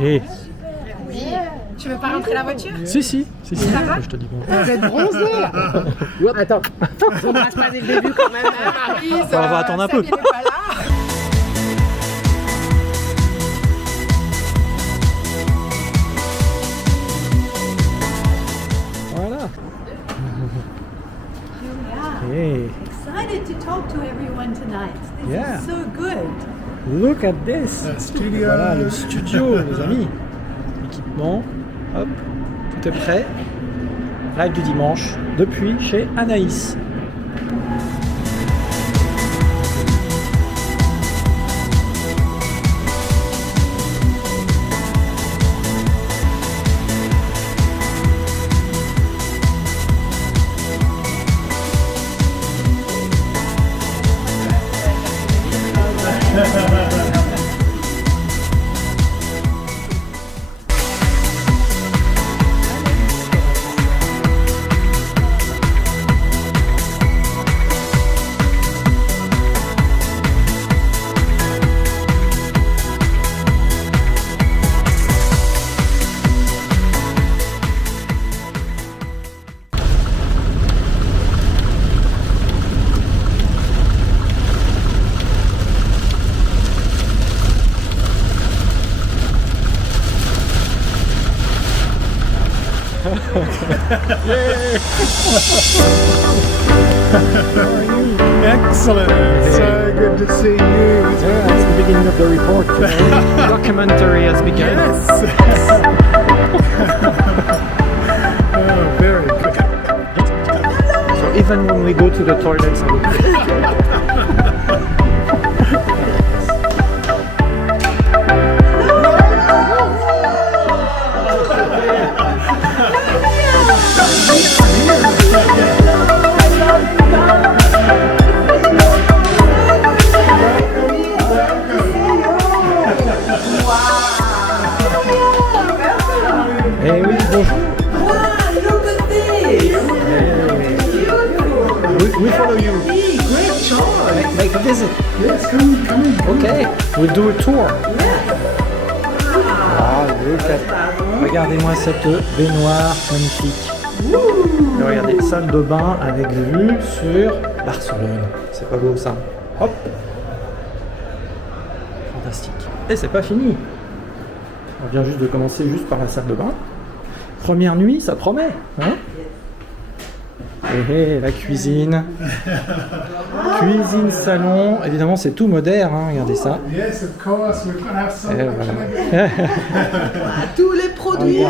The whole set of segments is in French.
hé. Oui. Tu veux pas rentrer la voiture? Si, Ça va? je te dis bonjour. Vous êtes bronzé là. Attends. On embrasse pas dès le début quand même, hein, Maryse. On va attendre un peu. Seb, il est pas là. Voilà. Hey, Excited to talk to everyone tonight. This Yeah. is so good. look at this. Studio. Voilà le studio, les amis. Équipement, hop, tout est prêt. Live du dimanche, depuis chez Anaïs. Excellent. So good to see you. Yeah, it's the beginning of the report. Documentary has begun. Yes. Oh, very good. So even when we go to the toilets, I will Eh oui, bonjour. Wow, look at this. We follow you. Great choice. Make a visit. Yes, come in. Okay, we'll do a tour. Ah, look at... Regardez-moi cette baignoire magnifique. Et regardez, salle de bain avec vue sur Barcelone. C'est pas beau ça? Hop. Fantastique. Et c'est pas fini. On vient juste de commencer juste par la salle de bain. Première nuit, ça promet, hein? Et la cuisine. Cuisine, salon. Évidemment, c'est tout moderne, hein, regardez ça. Yes, of course. We're going to have some Et action voilà. again. Tous les produits.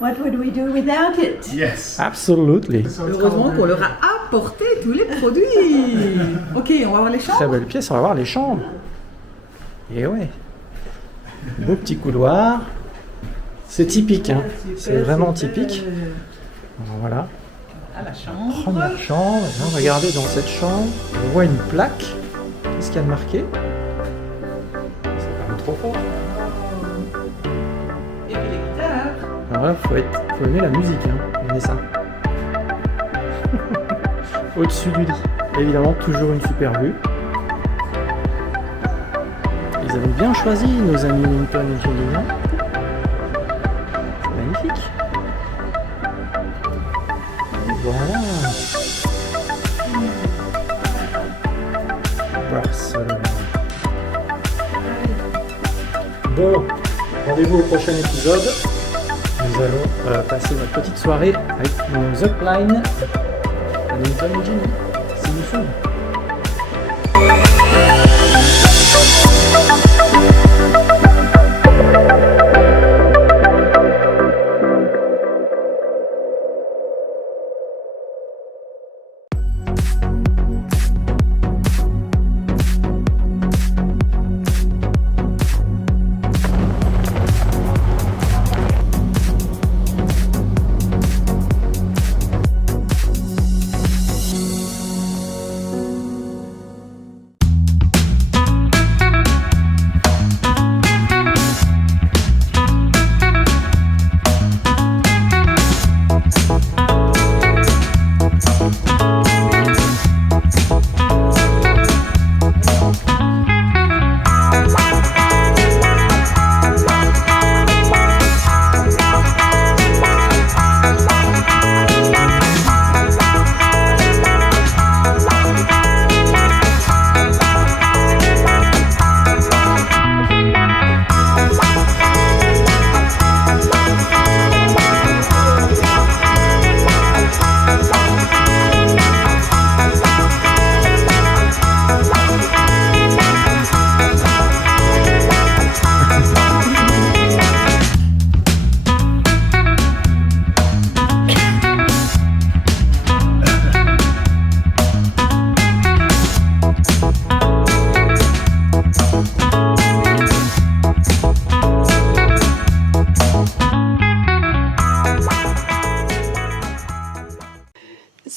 What would we do without it? Yes. Absolutely. So it's Heureusement called- qu'on leur a apporté tous les produits. Ok, on va voir les Très chambres. belle pièce, on va voir les chambres. Et ouais. Beau petit couloir. C'est typique, hein. C'est vraiment typique. Alors, voilà. Ah, la chambre. Première chambre. Et là, regardez dans cette chambre, on voit une plaque. Qu'est-ce qu'il y a de marqué? C'est quand même trop fort. Et puis les guitares. Alors là, faut aimer la musique, hein. Regardez ça. Au-dessus du lit. Évidemment, toujours une super vue. Ils avaient bien choisi, nos amis Linton et Julien. C'est magnifique. Et voilà. Barcelone. Bon, rendez-vous au prochain épisode. Nous allons passer notre petite soirée avec nos uplines à Linton et Jenny. See you soon.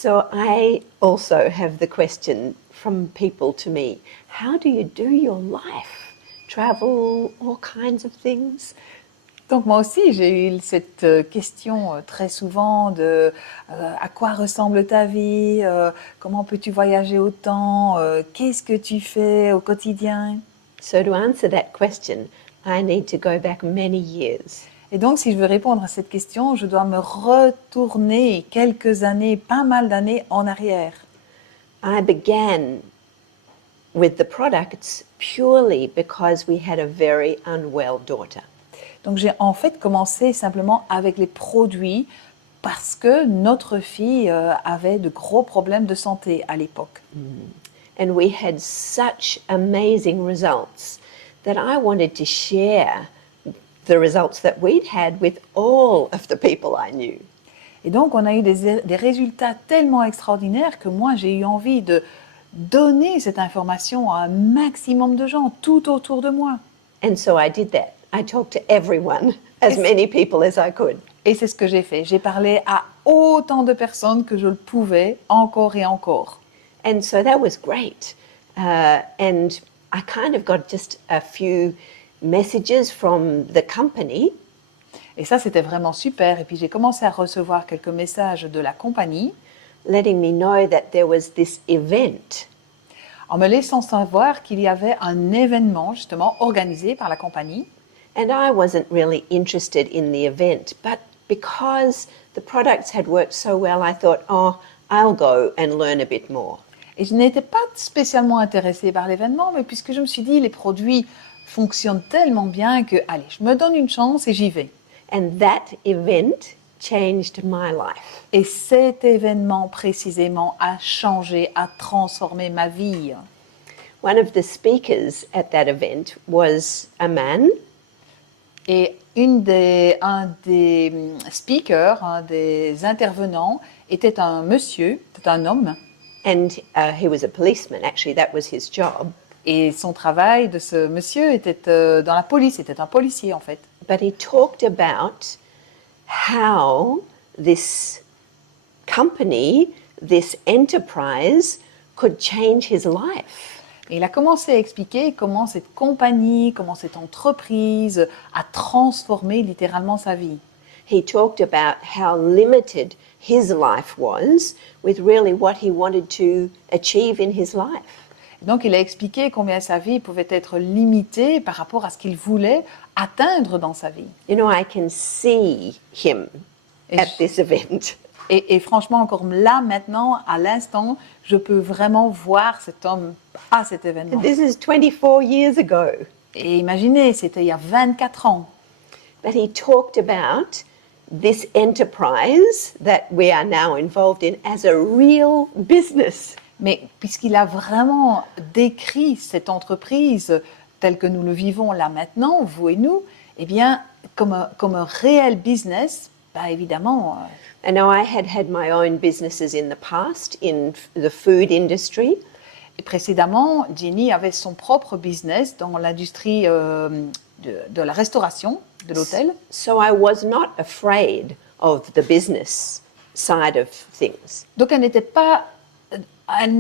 So I also have the question from people to me, how do you do your life? Travel, all kinds of things? Donc moi aussi, j'ai eu cette question très souvent de à quoi ressemble ta vie, comment peux-tu voyager autant, qu'est-ce que tu fais au quotidien? So to answer that question, I need to go back many years. Et donc si je veux répondre à cette question, je dois me retourner quelques années, pas mal d'années en arrière. I began with the products purely because we had a very unwell daughter. Donc j'ai en fait commencé simplement avec les produits parce que notre fille avait de gros problèmes de santé à l'époque. And we had such amazing results that I wanted to share the results that we'd had with all of the people I knew. Et donc on a eu des résultats tellement extraordinaires que moi j'ai eu envie de donner cette information à un maximum de gens tout autour de moi. And so I did that. I talked to everyone, as many people as I could. Et c'est ce que j'ai fait. J'ai parlé à autant de personnes que je le pouvais, encore et encore. And so that was great. And I kind of got just a few messages from the company. Et ça, c'était vraiment super. Et puis j'ai commencé à recevoir quelques messages de la compagnie Letting me know that there was this event. en me laissant savoir qu'il y avait un événement justement organisé par la compagnie. And I wasn't really interested in the event, but because the products had worked so well, I thought, oh, I'll go and learn a bit more. Et je n'étais pas spécialement intéressée par l'événement, mais puisque je me suis dit les produits fonctionnent tellement bien que, allez, je me donne une chance et j'y vais. And that event changed my life. Et cet événement précisément a changé, a transformé ma vie. One of the speakers at that event was a man. Et un des speakers, un des intervenants, était un monsieur, c'était un homme. And he was a policeman, actually, that was his job. Et son travail de ce monsieur était dans la police, c'était un policier en fait. But he talked about how this company, this enterprise, could change his life. Et il a commencé à expliquer comment cette compagnie, comment cette entreprise a transformé littéralement sa vie. He talked about how limited his life was with really what he wanted to achieve in his life. Donc il a expliqué combien sa vie pouvait être limitée par rapport à ce qu'il voulait atteindre dans sa vie. You know, I can see him at this event. Et franchement, encore là, maintenant, à l'instant, je peux vraiment voir cet homme à cet événement. This is 24 years ago. Et imaginez, c'était il y a 24 ans. But he talked about this enterprise that we are now involved in as a real business. Mais puisqu'il a vraiment décrit cette entreprise telle que nous le vivons là maintenant, vous et nous, eh bien, comme un réel business, bah évidemment... I know I had had my own businesses in the past in the food industry. Et précédemment, Jenny avait son propre business dans l'industrie de la restauration, de l'hôtel. So I was not afraid of the business side of things. Donc elle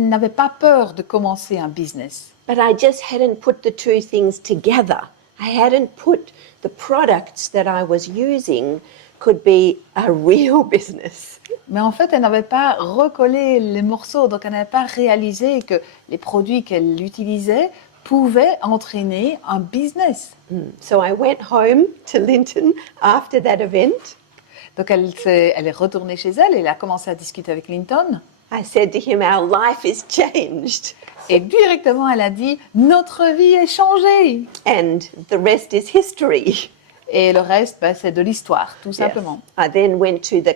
n'avait pas peur de commencer un business. But I just hadn't put the two things together. I hadn't put the products that I was using could be a real business. Mais en fait, elle n'avait pas recollé les morceaux, donc elle n'avait pas réalisé que les produits qu'elle utilisait pouvaient entraîner un business. So I went home to Linton after that event. Donc elle est retournée chez elle et elle a commencé à discuter avec Linton. I said to him, our life is changed. Et directement, elle a dit, notre vie est changée. And the rest is history. Et le reste, c'est de l'histoire, tout simplement. I then went to the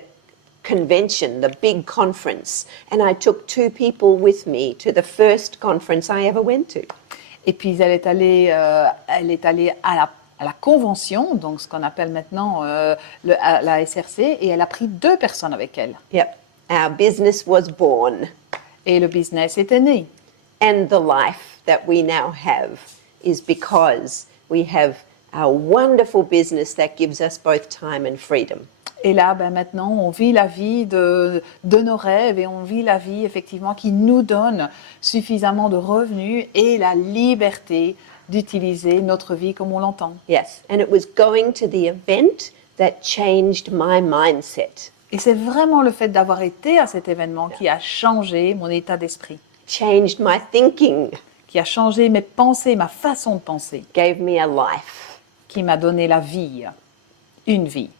convention, the big conference, and I took 2 people with me to the first conference I ever went to. Et puis elle est allée à la convention, donc ce qu'on appelle maintenant la SRC, et elle a pris 2 personnes avec elle. Yep, our business was born. Et le business était né. And the life that we now have is because we have a wonderful business that gives us both time and freedom. Et là, ben, maintenant, on vit la vie de nos rêves et on vit la vie, effectivement, qui nous donne suffisamment de revenus et la liberté d'utiliser notre vie comme on l'entend. Yes, and it was going to the event that changed my mindset, Et c'est vraiment le fait d'avoir été à cet événement qui a changé mon état d'esprit, changed my thinking, qui a changé mes pensées, ma façon de penser, gave me a life. qui m'a donné la vie, une vie.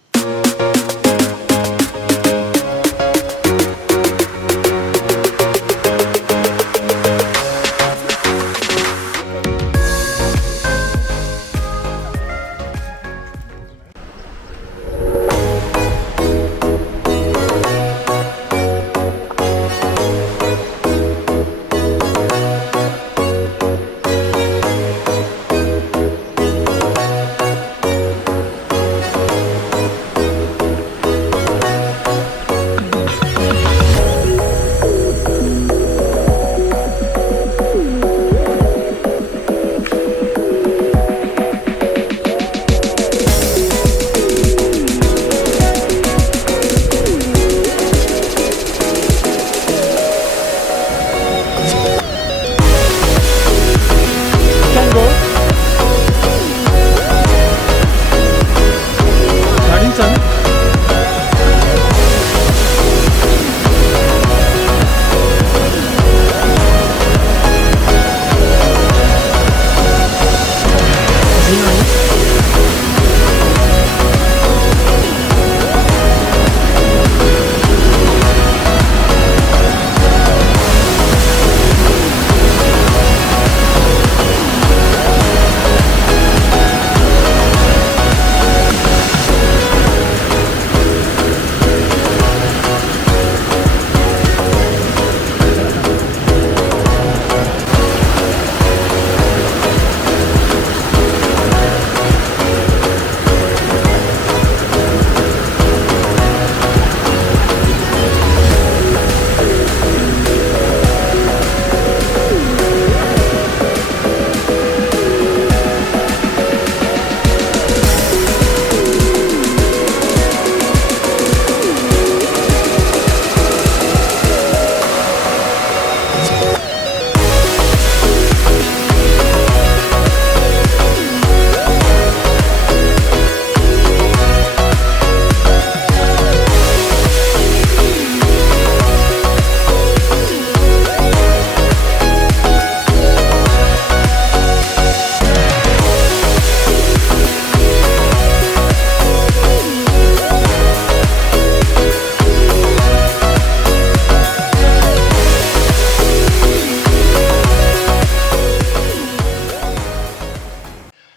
Darlington.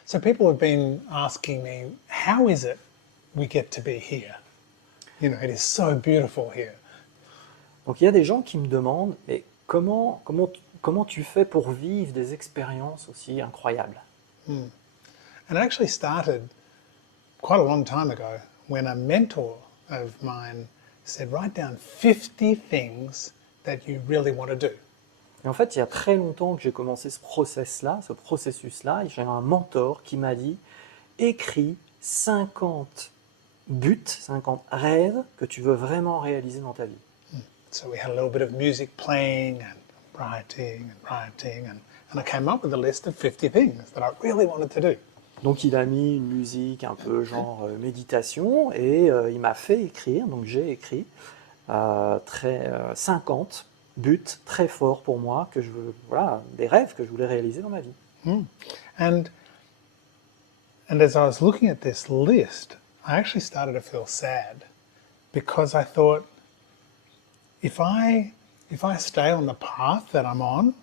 So people have been asking me, how is it we get to be here? You know, it is so beautiful here. Donc il y a des gens qui me demandent, mais comment tu fais pour vivre des expériences aussi incroyables? And it actually started quite a long time ago when a mentor of mine said, write down 50 things that you really want to do. Et en fait, il y a très longtemps que j'ai commencé ce processus-là, et j'ai un mentor qui m'a dit, écris 50 buts, 50 rêves que tu veux vraiment réaliser dans ta vie. So we had a little bit of music playing and writing, and I came up with a list of 50 things that I really wanted to do. Donc il a mis une musique un peu genre méditation, et il m'a fait écrire, donc j'ai écrit 50 buts très forts pour moi, que je veux, voilà, des rêves que je voulais réaliser dans ma vie. And as I was looking at this list, I actually started to feel sad because I thought, if I stay on the path that I'm on,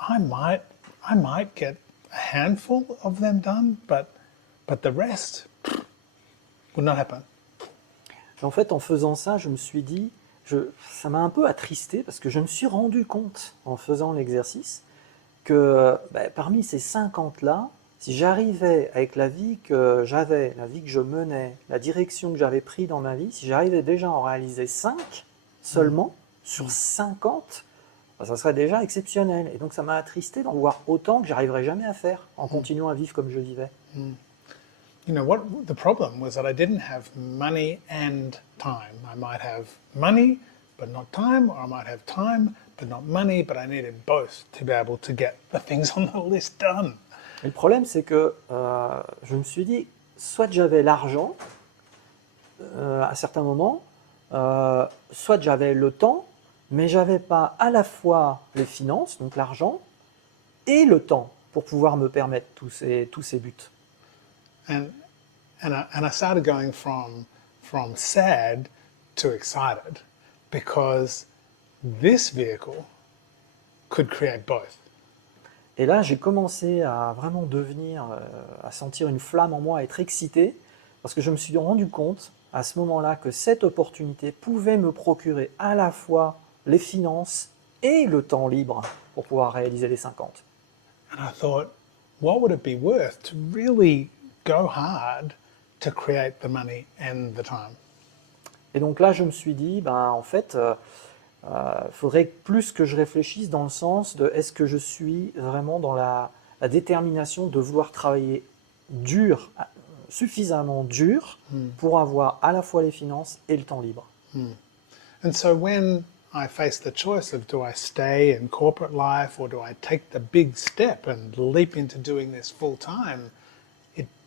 I might get a handful of them done, but the rest would not happen. En fait, en faisant ça, je me suis dit, ça m'a un peu attristé parce que je me suis rendu compte en faisant l'exercice que parmi ces 50-là, si j'arrivais avec la vie que j'avais, la vie que je menais, la direction que j'avais prise dans ma vie, si j'arrivais déjà à en réaliser 5 seulement sur 50, ça serait déjà exceptionnel. Et donc ça m'a attristé d'en voir autant que j'arriverais jamais à faire en continuant à vivre comme je vivais. you know, what the problem was that I didn't have money and time. I might have money but not time, or I might have time but not money, but I needed both to be able to get the things on the list done. Et le problème, c'est que je me suis dit, soit j'avais l'argent à certains moments, soit j'avais le temps, mais j'avais pas à la fois les finances, donc l'argent, et le temps pour pouvoir me permettre tous ces buts. And I started going from sad to excited because this vehicle could create both. Et là, j'ai commencé à vraiment à sentir une flamme en moi, à être excité, parce que je me suis rendu compte à ce moment-là que cette opportunité pouvait me procurer à la fois les finances et le temps libre pour pouvoir réaliser les 50. And I thought, what would it be worth to really go hard to create the money and the time? Et donc là, je me suis dit, en fait, faudrait plus que je réfléchisse dans le sens de est-ce que je suis vraiment dans la détermination de vouloir travailler dur, suffisamment dur pour avoir à la fois les finances et le temps libre. And so when I faced the choice of do I stay in corporate life or do I take the big step and leap into doing this full time,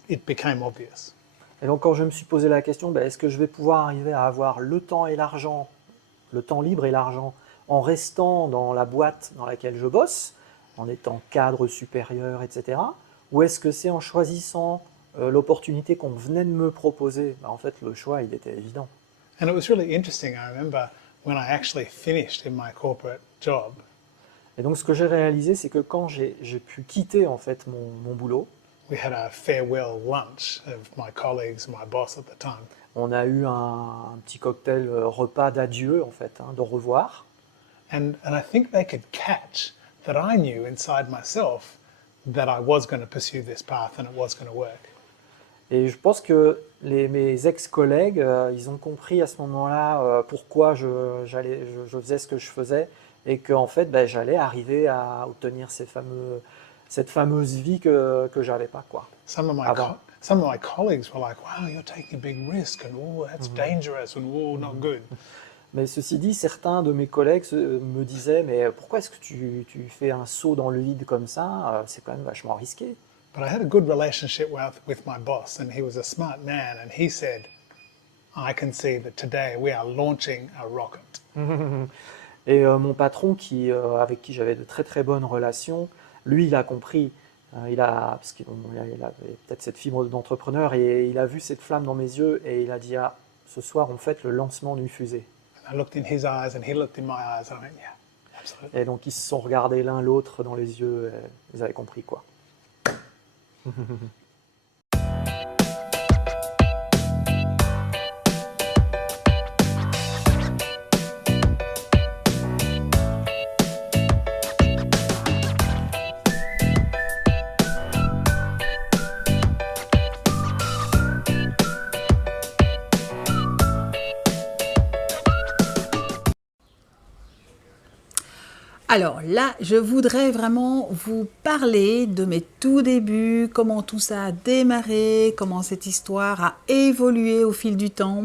it became obvious. Et donc quand je me suis posé la question, est-ce que je vais pouvoir arriver à avoir le temps et l'argent, le temps libre et l'argent, en restant dans la boîte dans laquelle je bosse, en étant cadre supérieur, etc. Ou est-ce que c'est en choisissant l'opportunité qu'on venait de me proposer? En fait, le choix, il était évident. And it was really interesting. I remember when I actually finished in my corporate job. Et donc, ce que j'ai réalisé, c'est que quand j'ai pu quitter en fait mon boulot, We had a farewell lunch of my colleagues, my boss at the time. on a eu un petit cocktail repas d'adieu, en fait, de revoir. And I think they could catch that I knew inside myself that I was going to pursue this path and it was going to work. Et je pense que mes ex-collègues, ils ont compris à ce moment-là pourquoi je faisais ce que je faisais et qu'en fait, j'allais arriver à obtenir cette fameuse vie que j'avais pas, quoi. Some of my colleagues were like, wow, you're taking a big risk and oh, that's dangerous and oh, not good. Mais ceci dit, certains de mes collègues me disaient, mais pourquoi est-ce que tu fais un saut dans le vide comme ça? C'est quand même vachement risqué. But I had a good relationship with my boss and he was a smart man and he said, I can see that today we are launching a rocket. Et mon patron, avec qui j'avais de très très bonnes relations, lui, il a compris. Parce qu'il avait peut-être cette fibre d'entrepreneur et il a vu cette flamme dans mes yeux et il a dit, ah, ce soir, on fait le lancement d'une fusée. And I looked in his eyes and he looked in my eyes and I went, yeah, absolutely. Et donc, ils se sont regardés l'un l'autre dans les yeux et ils avaient compris, quoi. Alors là, je voudrais vraiment vous parler de mes tout débuts, comment tout ça a démarré, comment cette histoire a évolué au fil du temps.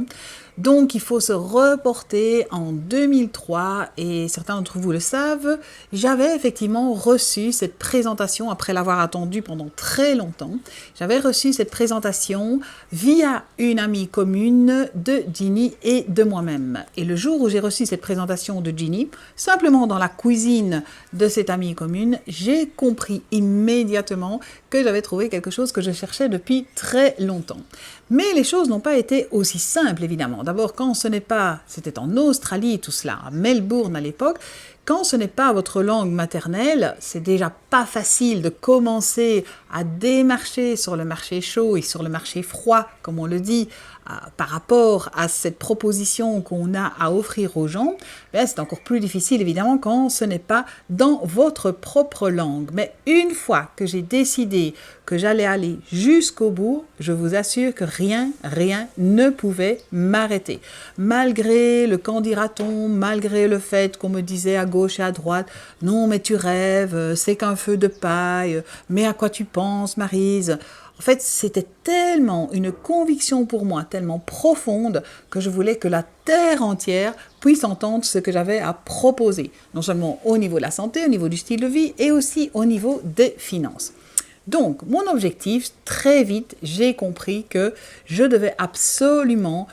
Donc, il faut se reporter en 2003 et certains d'entre vous le savent, j'avais effectivement reçu cette présentation après l'avoir attendue pendant très longtemps. J'avais reçu cette présentation via une amie commune de Ginny et de moi-même. Et le jour où j'ai reçu cette présentation de Ginny, simplement dans la cuisine de cette amie commune, j'ai compris immédiatement que j'avais trouvé quelque chose que je cherchais depuis très longtemps. Mais les choses n'ont pas été aussi simples, évidemment. D'abord, quand ce n'est pas, c'était en Australie tout cela, à Melbourne à l'époque, quand ce n'est pas votre langue maternelle, c'est déjà pas facile de commencer à démarcher sur le marché chaud et sur le marché froid, comme on le dit, par rapport à cette proposition qu'on a à offrir aux gens. C'est encore plus difficile, évidemment, quand ce n'est pas dans votre propre langue. Mais une fois que j'ai décidé que j'allais aller jusqu'au bout, je vous assure que rien ne pouvait m'arrêter. Malgré le qu'en dira-t-on, malgré le fait qu'on me disait à gauche et à droite, non mais tu rêves, c'est qu'un feu de paille, mais à quoi tu penses Maryse? En fait, c'était tellement une conviction pour moi, tellement profonde, que je voulais que la terre entière puisse entendre ce que j'avais à proposer. Non seulement au niveau de la santé, au niveau du style de vie, et aussi au niveau des finances. Donc, mon objectif, très vite, j'ai compris que je devais absolument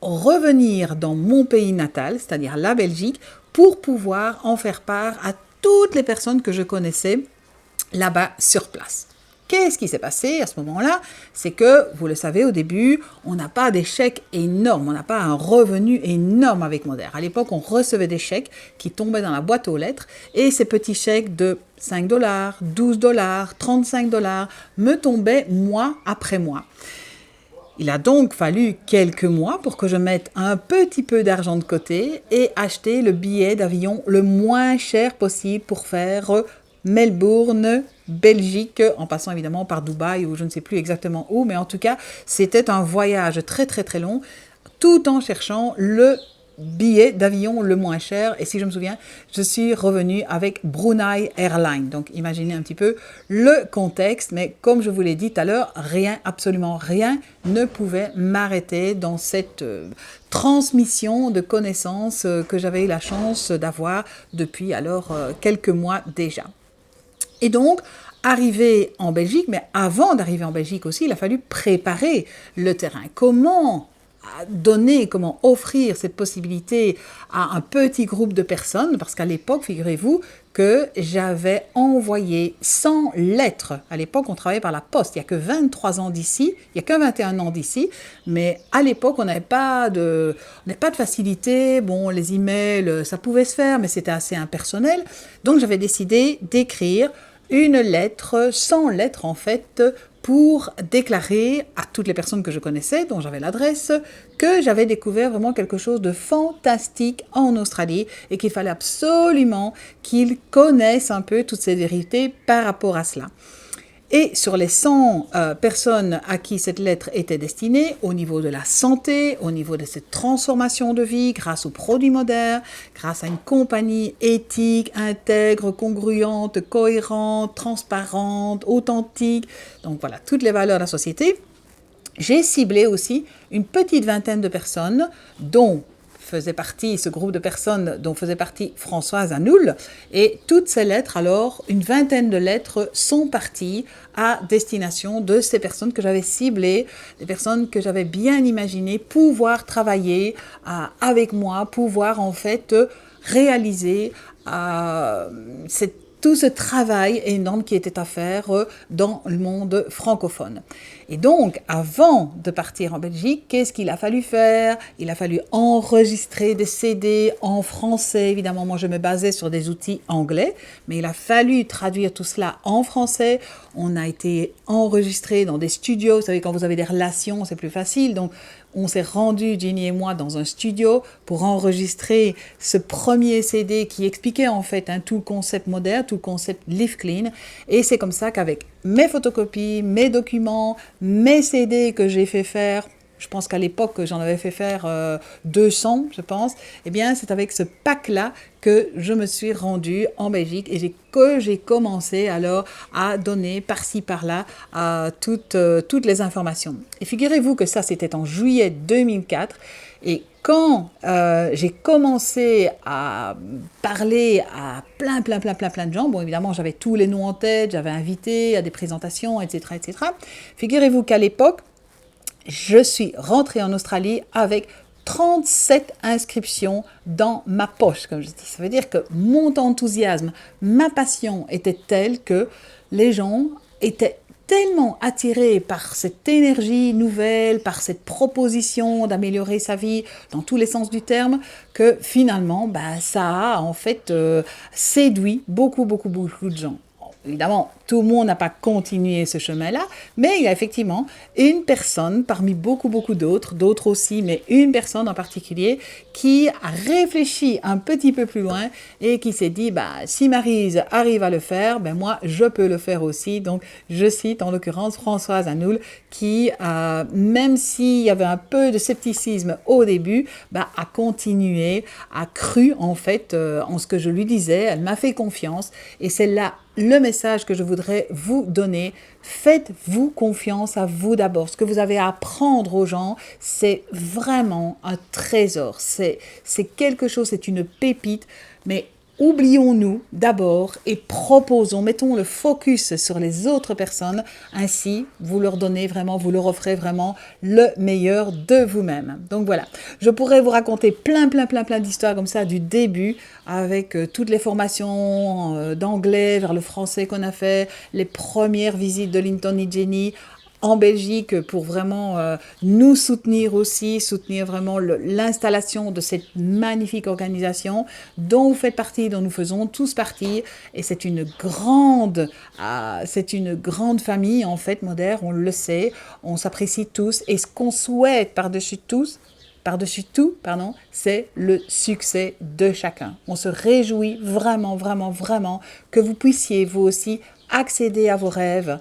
revenir dans mon pays natal, c'est-à-dire la Belgique, pour pouvoir en faire part à toutes les personnes que je connaissais là-bas sur place. Qu'est-ce qui s'est passé à ce moment-là? C'est que, vous le savez, au début, on n'a pas des chèques énormes, on n'a pas un revenu énorme avec Moder. À l'époque, on recevait des chèques qui tombaient dans la boîte aux lettres et ces petits chèques de 5 $, 12 $, 35 $ me tombaient mois après mois. Il a donc fallu quelques mois pour que je mette un petit peu d'argent de côté et acheter le billet d'avion le moins cher possible pour faire Melbourne, Belgique, en passant évidemment par Dubaï ou je ne sais plus exactement où, mais en tout cas, c'était un voyage très très très long, tout en cherchant le billet d'avion le moins cher. Et si je me souviens, je suis revenue avec Brunei Airlines. Donc imaginez un petit peu le contexte, mais comme je vous l'ai dit tout à l'heure, rien, absolument rien ne pouvait m'arrêter dans cette transmission de connaissances que j'avais eu la chance d'avoir depuis alors quelques mois déjà. Et donc, arrivé en Belgique, mais avant d'arriver en Belgique aussi, il a fallu préparer le terrain. Comment donner, comment offrir cette possibilité à un petit groupe de personnes, parce qu'à l'époque, figurez-vous que j'avais envoyé 100 lettres. À l'époque, on travaillait par la poste. Il n'y a que 23 ans d'ici, il n'y a que 21 ans d'ici, mais à l'époque, on n'avait pas de facilité. Bon, les emails, ça pouvait se faire, mais c'était assez impersonnel. Donc, j'avais décidé d'écrire une lettre, 100 lettres en fait, pour déclarer à toutes les personnes que je connaissais, dont j'avais l'adresse, que j'avais découvert vraiment quelque chose de fantastique en Australie et qu'il fallait absolument qu'ils connaissent un peu toutes ces vérités par rapport à cela. Et sur les 100 personnes à qui cette lettre était destinée, au niveau de la santé, au niveau de cette transformation de vie, grâce aux produits modernes, grâce à une compagnie éthique, intègre, congruente, cohérente, transparente, authentique, donc voilà, toutes les valeurs de la société, j'ai ciblé aussi une petite vingtaine de personnes dont faisait partie, ce groupe de personnes dont faisait partie Françoise Anoul. Et toutes ces lettres, alors, une vingtaine de lettres sont parties à destination de ces personnes que j'avais ciblées, des personnes que j'avais bien imaginées pouvoir travailler avec moi, pouvoir en fait réaliser tout ce travail énorme qui était à faire dans le monde francophone. Et donc, avant de partir en Belgique, qu'est-ce qu'il a fallu faire? Il a fallu enregistrer des CD en français. Évidemment, moi, je me basais sur des outils anglais, mais il a fallu traduire tout cela en français. On a été enregistré dans des studios. Vous savez, quand vous avez des relations, c'est plus facile. Donc, on s'est rendu, Jenny et moi, dans un studio pour enregistrer ce premier CD qui expliquait en fait tout le concept moderne, tout le concept Live Clean. Et c'est comme ça qu'avec mes photocopies, mes documents, mes CD que j'ai fait faire, je pense qu'à l'époque j'en avais fait faire 200, je pense, eh bien c'est avec ce pack-là que je me suis rendue en Belgique et que j'ai commencé alors à donner par-ci par-là toutes les informations. Et figurez-vous que ça c'était en juillet 2004 et quand j'ai commencé à parler à plein de gens, bon évidemment j'avais tous les noms en tête, j'avais invité à des présentations, etc., etc. Figurez-vous qu'à l'époque, je suis rentrée en Australie avec 37 inscriptions dans ma poche, comme je dis. Ça veut dire que mon enthousiasme, ma passion était telle que les gens étaient tellement attirés par cette énergie nouvelle, par cette proposition d'améliorer sa vie dans tous les sens du terme, que finalement, ça a en fait séduit beaucoup de gens. Évidemment, tout le monde n'a pas continué ce chemin-là, mais il y a effectivement une personne parmi beaucoup d'autres aussi, mais une personne en particulier qui a réfléchi un petit peu plus loin et qui s'est dit, si Maryse arrive à le faire, moi je peux le faire aussi. Donc je cite en l'occurrence Françoise Anoul qui, même s'il y avait un peu de scepticisme au début, a continué, a cru en fait en ce que je lui disais, elle m'a fait confiance et c'est là le message que je voudrais voudrais vous donner. Faites-vous confiance à vous d'abord. Ce que vous avez à apprendre aux gens, c'est vraiment un trésor. C'est quelque chose, c'est une pépite, mais oublions-nous d'abord et proposons, mettons le focus sur les autres personnes. Ainsi, vous leur offrez vraiment le meilleur de vous-même. Donc voilà, je pourrais vous raconter plein d'histoires comme ça du début avec toutes les formations d'anglais vers le français qu'on a fait, les premières visites de Linton et Jenny en Belgique pour vraiment nous soutenir aussi, soutenir vraiment l'installation de cette magnifique organisation dont vous faites partie, dont nous faisons tous partie. Et c'est une grande famille en fait, Moder, on le sait, on s'apprécie tous. Et ce qu'on souhaite par-dessus tout, c'est le succès de chacun. On se réjouit vraiment que vous puissiez vous aussi accéder à vos rêves,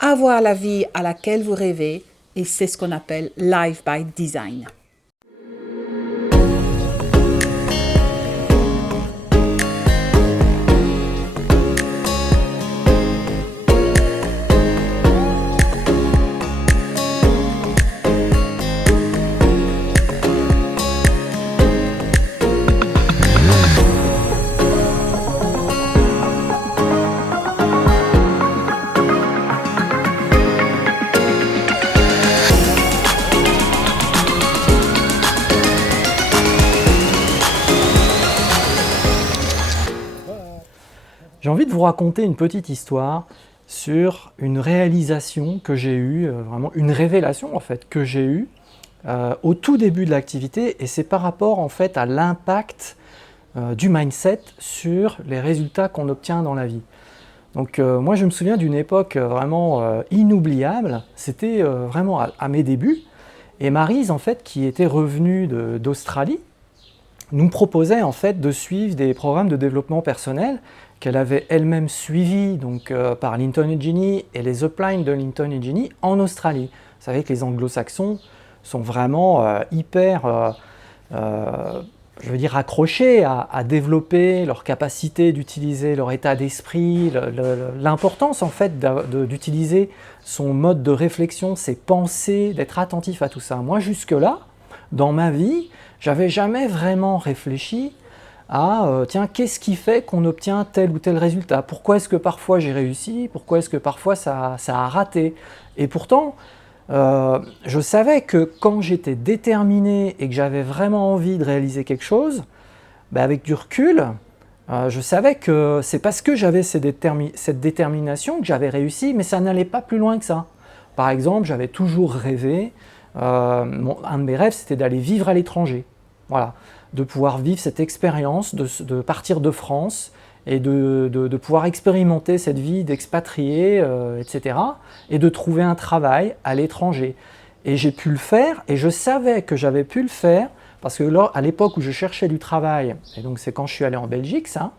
avoir la vie à laquelle vous rêvez, et c'est ce qu'on appelle Life by Design. J'ai envie de vous raconter une petite histoire sur une réalisation que j'ai eue, vraiment une révélation en fait que j'ai eue au tout début de l'activité, et c'est par rapport en fait à l'impact du mindset sur les résultats qu'on obtient dans la vie. Donc moi je me souviens d'une époque vraiment inoubliable, c'était vraiment à mes débuts, et Maryse en fait qui était revenue d'Australie nous proposait en fait de suivre des programmes de développement personnel qu'elle avait elle-même suivi donc, par Linton et Jenny et les uplines de Linton et Jenny en Australie. Vous savez que les anglo-saxons sont vraiment hyper, je veux dire, accrochés à développer leur capacité d'utiliser leur état d'esprit, l'importance en fait d'utiliser son mode de réflexion, ses pensées, d'être attentif à tout ça. Moi jusque-là, dans ma vie, j'avais jamais vraiment réfléchi à tiens, qu'est-ce qui fait qu'on obtient tel ou tel résultat? Pourquoi est-ce que parfois j'ai réussi? Pourquoi est-ce que parfois ça a raté? Et pourtant, je savais que quand j'étais déterminé et que j'avais vraiment envie de réaliser quelque chose, ben avec du recul, je savais que c'est parce que j'avais cette détermination que j'avais réussi, mais ça n'allait pas plus loin que ça. Par exemple, j'avais toujours rêvé, un de mes rêves, c'était d'aller vivre à l'étranger. Voilà, de pouvoir vivre cette expérience, de partir de France et de pouvoir expérimenter cette vie d'expatrié, etc. et de trouver un travail à l'étranger. Et j'ai pu le faire, et je savais que j'avais pu le faire, parce que à l'époque où je cherchais du travail, et donc c'est quand je suis allé en Belgique, ça,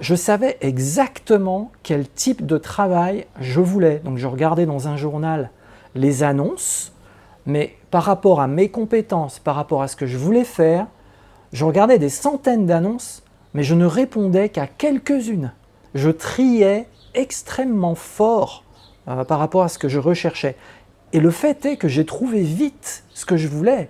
je savais exactement quel type de travail je voulais. Donc je regardais dans un journal les annonces, mais par rapport à mes compétences, par rapport à ce que je voulais faire, je regardais des centaines d'annonces, mais je ne répondais qu'à quelques-unes. Je triais extrêmement fort par rapport à ce que je recherchais. Et le fait est que j'ai trouvé vite ce que je voulais.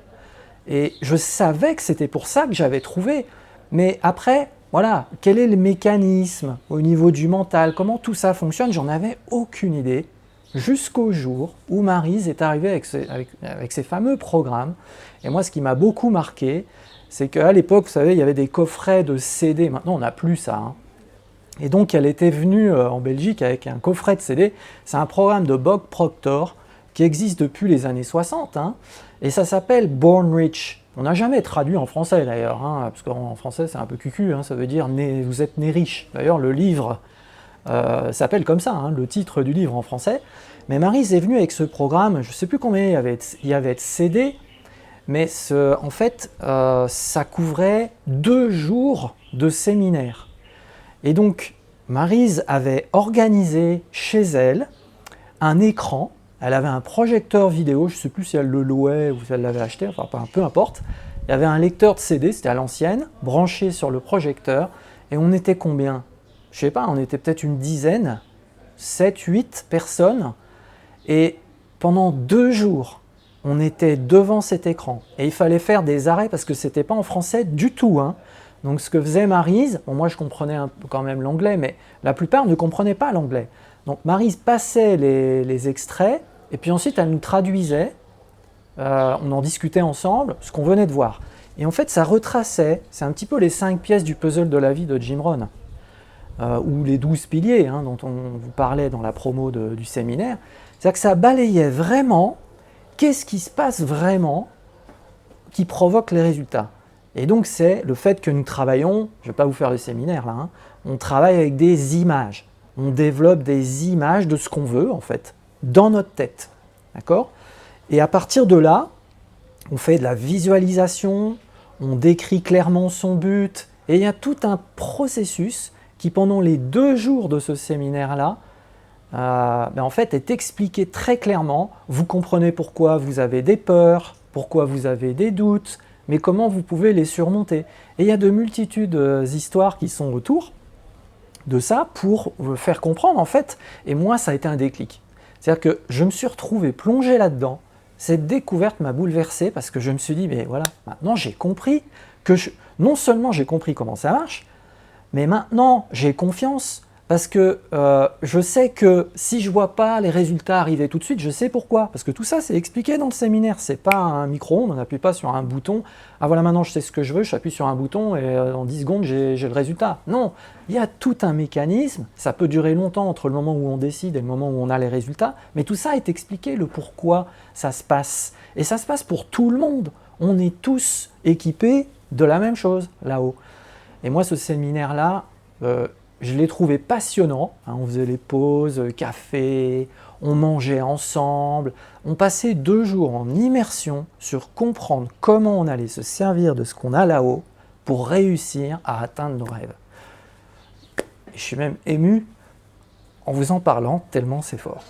Et je savais que c'était pour ça que j'avais trouvé. Mais après, voilà, quel est le mécanisme au niveau du mental, comment tout ça fonctionne, j'en avais aucune idée. Jusqu'au jour où Maryse est arrivée avec ses fameux programmes. Et moi, ce qui m'a beaucoup marqué, c'est qu'à l'époque, vous savez, il y avait des coffrets de CD. Maintenant, on n'a plus ça. Hein. Et donc, elle était venue en Belgique avec un coffret de CD. C'est un programme de Bob Proctor qui existe depuis les années 60. Hein, et ça s'appelle Born Rich. On n'a jamais traduit en français d'ailleurs, hein, parce qu'en français, c'est un peu cucu. Hein, ça veut dire vous êtes né riche. D'ailleurs, le livre s'appelle comme ça, hein, le titre du livre en français. Mais Maryse est venue avec ce programme, je ne sais plus combien il y avait de CD, mais en fait, ça couvrait 2 jours de séminaire. Et donc, Maryse avait organisé chez elle un écran, elle avait un projecteur vidéo, je ne sais plus si elle le louait ou si elle l'avait acheté, enfin peu importe. Il y avait un lecteur de CD, c'était à l'ancienne, branché sur le projecteur, et on était combien? Je sais pas, on était peut-être une dizaine 7, 8 personnes. Et pendant 2 jours, on était devant cet écran. Et il fallait faire des arrêts parce que ce n'était pas en français du tout. Hein. Donc ce que faisait Maryse, bon, moi je comprenais un peu quand même l'anglais, mais la plupart ne comprenaient pas l'anglais. Donc Maryse passait les extraits, et puis ensuite elle nous traduisait, on en discutait ensemble, ce qu'on venait de voir. Et en fait ça retraçait, c'est un petit peu les 5 pièces du puzzle de la vie de Jim Rohn, ou les 12 piliers dont on vous parlait dans la promo du séminaire. C'est-à-dire que ça balayait vraiment qu'est-ce qui se passe vraiment qui provoque les résultats. Et donc c'est le fait que nous travaillons, je ne vais pas vous faire le séminaire là, hein, on travaille avec des images. On développe des images de ce qu'on veut en fait, dans notre tête. D'accord ? Et à partir de là, on fait de la visualisation, on décrit clairement son but, et il y a tout un processus qui pendant les 2 jours de ce séminaire-là, en fait est expliqué très clairement. Vous comprenez pourquoi vous avez des peurs, pourquoi vous avez des doutes, mais comment vous pouvez les surmonter. Et il y a de multitudes d'histoires qui sont autour de ça pour vous faire comprendre en fait. Et moi, ça a été un déclic. C'est-à-dire que je me suis retrouvé plongé là-dedans. Cette découverte m'a bouleversé parce que je me suis dit, mais voilà, maintenant j'ai compris que non seulement j'ai compris comment ça marche, mais maintenant j'ai confiance parce que je sais que si je ne vois pas les résultats arriver tout de suite, je sais pourquoi. Parce que tout ça, c'est expliqué dans le séminaire. Ce n'est pas un micro-ondes, on n'appuie pas sur un bouton. Ah voilà, maintenant je sais ce que je veux, j'appuie sur un bouton et en 10 secondes, j'ai le résultat. Non, il y a tout un mécanisme. Ça peut durer longtemps entre le moment où on décide et le moment où on a les résultats. Mais tout ça est expliqué, le pourquoi ça se passe. Et ça se passe pour tout le monde. On est tous équipés de la même chose là-haut. Et moi, ce séminaire-là, je l'ai trouvé passionnant. On faisait les pauses, café, on mangeait ensemble. On passait 2 jours en immersion sur comprendre comment on allait se servir de ce qu'on a là-haut pour réussir à atteindre nos rêves. Et je suis même ému en vous en parlant, tellement c'est fort.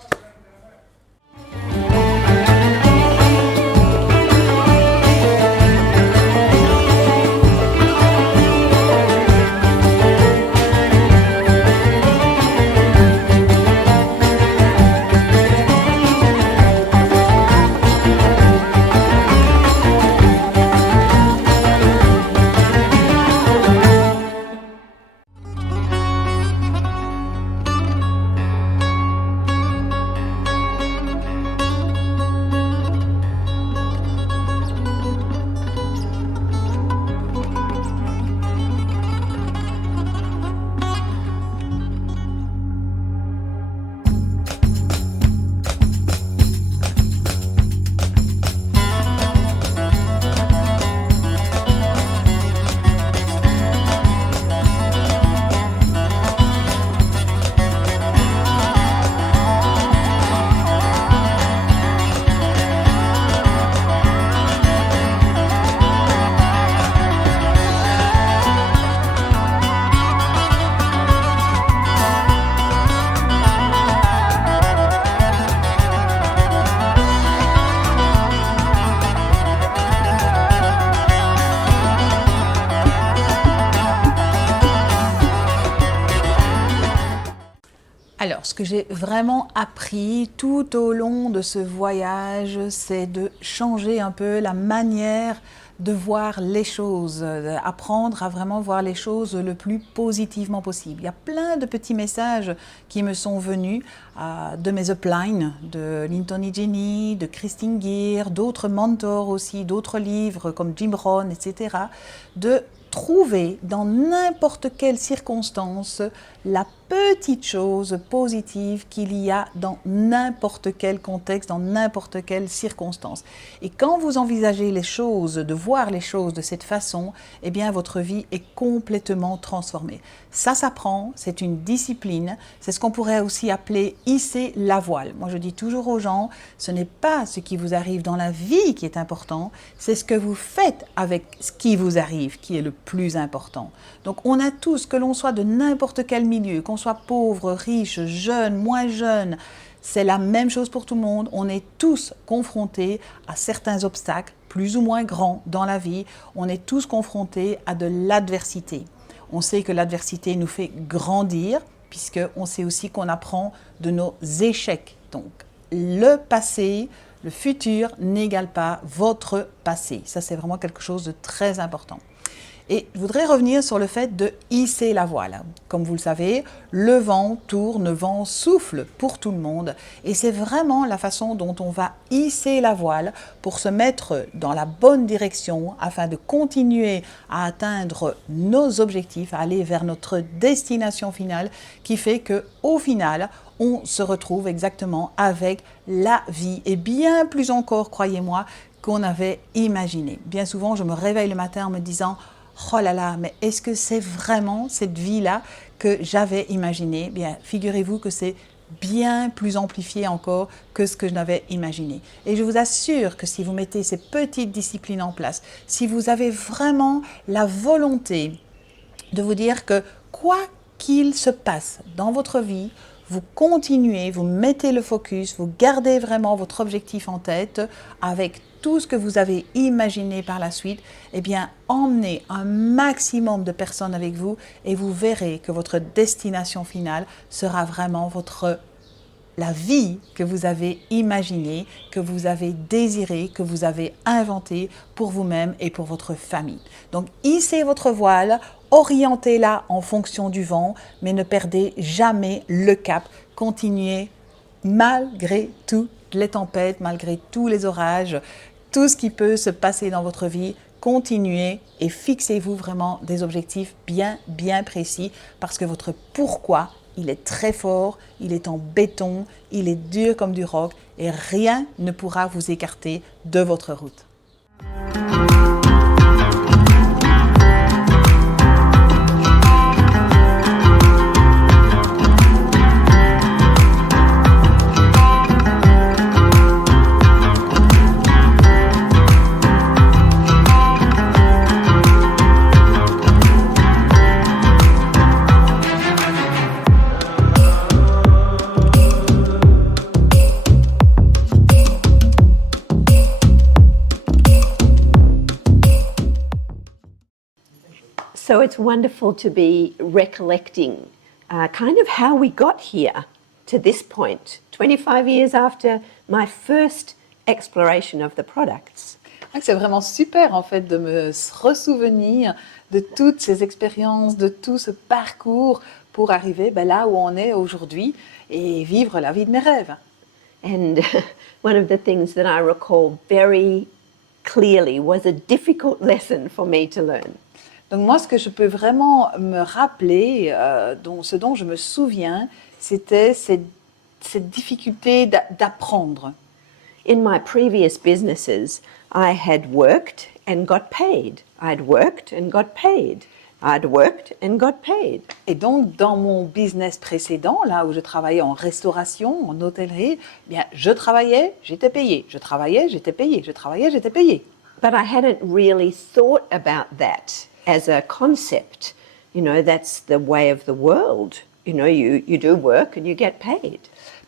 Alors, ce que j'ai vraiment appris tout au long de ce voyage, c'est de changer un peu la manière de voir les choses, apprendre à vraiment voir les choses le plus positivement possible. Il y a plein de petits messages qui me sont venus de mes uplines, de Linton Jenny, de Christine Gear, d'autres mentors aussi, d'autres livres comme Jim Rohn, etc., de trouver dans n'importe quelle circonstance la petite chose positive qu'il y a dans n'importe quel contexte, dans n'importe quelle circonstance. Et quand vous envisagez les choses, de voir les choses de cette façon, eh bien votre vie est complètement transformée. Ça s'apprend, c'est une discipline, c'est ce qu'on pourrait aussi appeler hisser la voile. Moi je dis toujours aux gens, ce n'est pas ce qui vous arrive dans la vie qui est important, c'est ce que vous faites avec ce qui vous arrive qui est le plus important. Donc on a tous, que l'on soit de n'importe quel milieu, qu'on soit pauvre, riche, jeune, moins jeune, c'est la même chose pour tout le monde. On est tous confrontés à certains obstacles, plus ou moins grands dans la vie. On est tous confrontés à de l'adversité. On sait que l'adversité nous fait grandir, puisqu'on sait aussi qu'on apprend de nos échecs. Donc, le passé, le futur n'égale pas votre passé. Ça, c'est vraiment quelque chose de très important. Et je voudrais revenir sur le fait de hisser la voile. Comme vous le savez, le vent tourne, le vent souffle pour tout le monde. Et c'est vraiment la façon dont on va hisser la voile pour se mettre dans la bonne direction afin de continuer à atteindre nos objectifs, à aller vers notre destination finale qui fait qu'au final, on se retrouve exactement avec la vie et bien plus encore, croyez-moi, qu'on avait imaginé. Bien souvent, je me réveille le matin en me disant « Oh là là, mais est-ce que c'est vraiment cette vie-là que j'avais imaginée ?» Bien, figurez-vous que c'est bien plus amplifié encore que ce que je n'avais imaginé. Et je vous assure que si vous mettez ces petites disciplines en place, si vous avez vraiment la volonté de vous dire que quoi qu'il se passe dans votre vie, vous continuez, vous mettez le focus, vous gardez vraiment votre objectif en tête avec tout ce que vous avez imaginé par la suite, eh bien, emmenez un maximum de personnes avec vous et vous verrez que votre destination finale sera vraiment la vie que vous avez imaginée, que vous avez désirée, que vous avez inventée pour vous-même et pour votre famille. Donc, hissez votre voile, orientez-la en fonction du vent, mais ne perdez jamais le cap. Continuez malgré toutes les tempêtes, malgré tous les orages, tout ce qui peut se passer dans votre vie. Continuez et fixez-vous vraiment des objectifs bien précis parce que votre pourquoi, il est très fort, il est en béton, il est dur comme du roc et rien ne pourra vous écarter de votre route. So it's wonderful to be recollecting kind of how we got here to this point, 25 years after my first exploration of the products. C'est vraiment super en fait de me ressouvenir de toutes ces expériences, de tout ce parcours pour arriver là où on est aujourd'hui et vivre la vie de mes rêves. And one of the things that I recall very clearly was a difficult lesson for me to learn. Donc moi, ce que je peux vraiment me rappeler, ce dont je me souviens, c'était cette difficulté d'apprendre. In my previous businesses, I had worked and got paid. I'd worked and got paid. I'd worked and got paid. Et donc, dans mon business précédent, là où je travaillais en restauration, en hôtellerie, bien, je travaillais, j'étais payé. Je travaillais, j'étais payé. Je travaillais, j'étais payé. But I hadn't really thought about that as a concept. You know, that's the way of the world. You know, you do work and you get paid.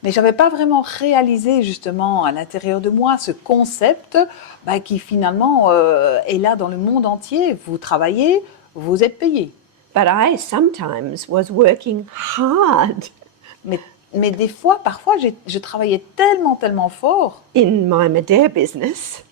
Mais je n'avais pas vraiment réalisé justement à l'intérieur de moi ce concept qui finalement est là dans le monde entier. Vous travaillez, vous êtes payé. But I sometimes was working hard. Mais des fois, parfois, je travaillais tellement fort in my Madère business,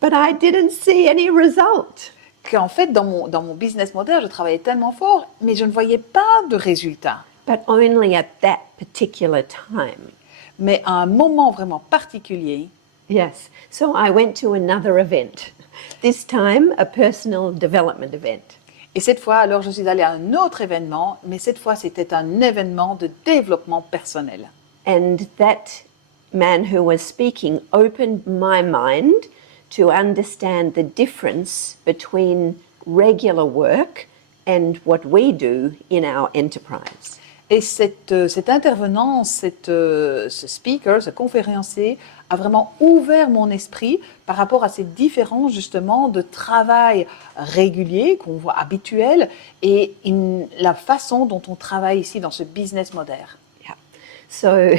but I didn't see any result. Qu'en fait, dans mon business model, je travaillais tellement fort, mais je ne voyais pas de résultat. But only at that particular time. Mais à un moment vraiment particulier. Yes. So I went to another event. This time, a personal development event. Et cette fois, alors, je suis allée à un autre événement, mais cette fois, c'était un événement de développement personnel. And that man who was speaking opened my mind to understand the difference between regular work and what we do in our enterprise. Et cet intervenant, ce speaker, ce conférencier, a vraiment ouvert mon esprit par rapport à ces différences justement de travail régulier qu'on voit habituel et la façon dont on travaille ici dans ce business modern. Yeah. So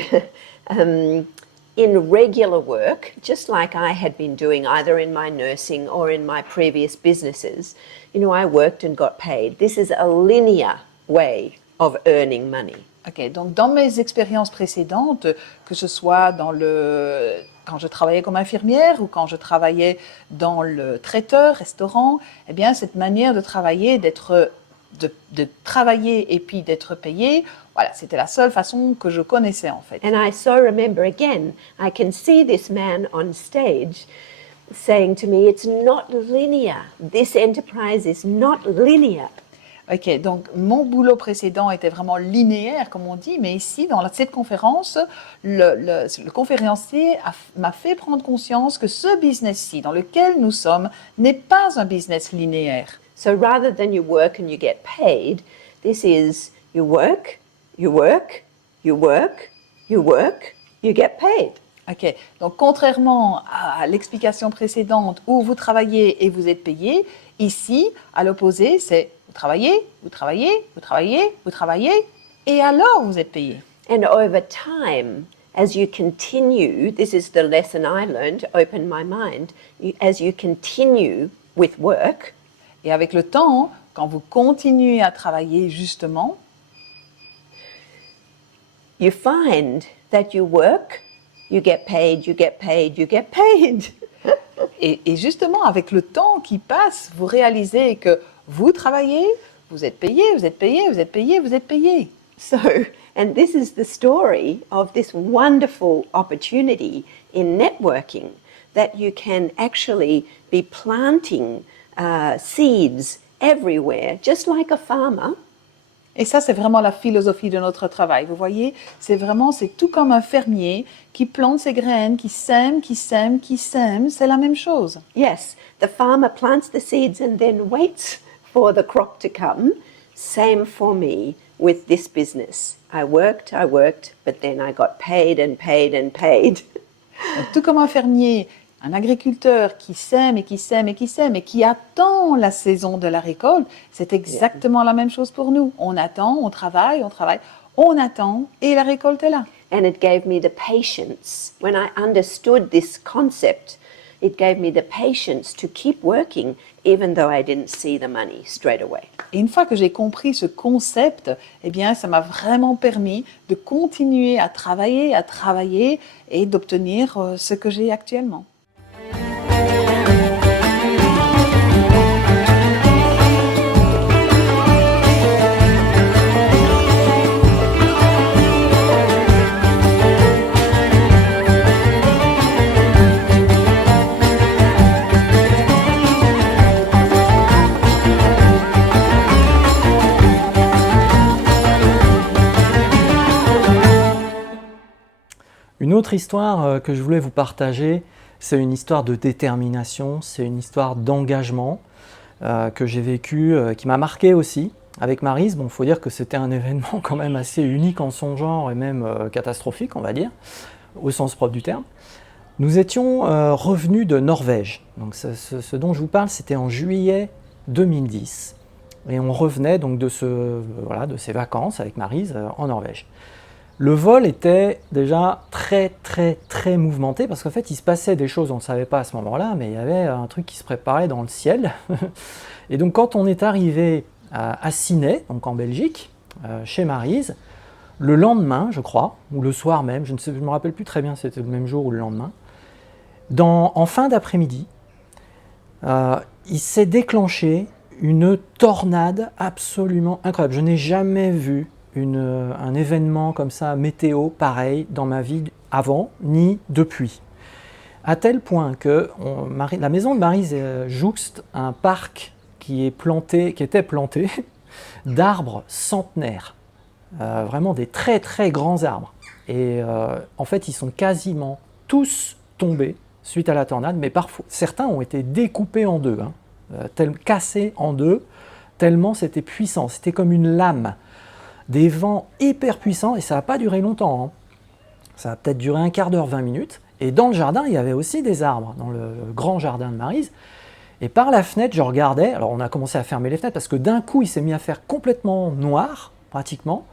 in regular work, just like I had been doing either in my nursing or in my previous businesses, you know, I worked and got paid. This is a linear way of earning money. Ok, donc dans mes expériences précédentes, que ce soit quand je travaillais comme infirmière ou quand je travaillais dans le traiteur, restaurant, eh bien cette manière de travailler, de travailler et puis d'être payé, voilà, c'était la seule façon que je connaissais en fait. And I so remember again, I can see this man on stage saying to me, it's not linear. This enterprise is not linear. Ok, donc mon boulot précédent était vraiment linéaire, comme on dit, mais ici, dans cette conférence, le conférencier m'a fait prendre conscience que ce business-ci, dans lequel nous sommes, n'est pas un business linéaire. So rather than you work and you get paid, this is you work, you work, you work, you work, you get paid. Ok, donc contrairement à l'explication précédente où vous travaillez et vous êtes payé, ici, à l'opposé, c'est vous travaillez, vous travaillez, vous travaillez, vous travaillez, et alors vous êtes payé. And over time, as you continue, this is the lesson I learned to open my mind, as you continue with work, Et avec le temps, quand vous continuez à travailler justement, you find that you work, you get paid, you get paid, you get paid. et justement avec le temps qui passe, vous réalisez que vous travaillez, vous êtes payé, vous êtes payé, vous êtes payé, vous êtes payé. So, and this is the story of this wonderful opportunity in networking, that you can actually be planting seeds everywhere, just like a farmer. Et ça, c'est vraiment la philosophie de notre travail. Vous voyez, c'est tout comme un fermier qui plante ses graines, qui sème, qui sème, qui sème. C'est la même chose. Yes, the farmer plants the seeds and then waits for the crop to come. Same for me with this business. I worked, but then I got paid and paid and paid. Donc, tout comme un fermier, un agriculteur qui sème et qui sème et qui sème et qui attend la saison de la récolte, c'est exactement la même chose pour nous. On attend, on travaille, on attend et la récolte est là. And it gave me the patience. When I understood this concept, it gave me the patience to keep working even though I didn't see the money straight away. Et une fois que j'ai compris ce concept, eh bien, ça m'a vraiment permis de continuer à travailler et d'obtenir ce que j'ai actuellement. Une autre histoire que je voulais vous partager, c'est une histoire de détermination, c'est une histoire d'engagement que j'ai vécu, qui m'a marqué aussi avec Maryse. Bon, il faut dire que c'était un événement quand même assez unique en son genre et même catastrophique, on va dire, au sens propre du terme. Nous étions revenus de Norvège. Donc ce dont je vous parle, c'était en juillet 2010. Et on revenait donc de ces vacances avec Maryse en Norvège. Le vol était déjà très mouvementé parce qu'en fait il se passait des choses, on ne savait pas à ce moment-là, mais il y avait un truc qui se préparait dans le ciel. Et donc quand on est arrivé à Sydney, donc en Belgique, chez Maryse, le lendemain, je crois, ou le soir même, je ne me rappelle plus très bien si c'était le même jour ou le lendemain, en fin d'après-midi, il s'est déclenché une tornade absolument incroyable. Je n'ai jamais vu un événement comme ça, météo, pareil, dans ma vie avant, ni depuis. À tel point que la maison de Maryse jouxte un parc qui était planté d'arbres centenaires. Vraiment des très grands arbres. Et en fait, ils sont quasiment tous tombés suite à la tornade, mais parfois, certains ont été découpés en deux, cassés en deux, tellement c'était puissant. C'était comme une lame. Des vents hyper puissants, et ça n'a pas duré longtemps. Ça a peut-être duré un quart d'heure, 20 minutes. Et dans le jardin, il y avait aussi des arbres, dans le grand jardin de Maryse. Et par la fenêtre, je regardais, alors on a commencé à fermer les fenêtres, parce que d'un coup, il s'est mis à faire complètement noir, pratiquement.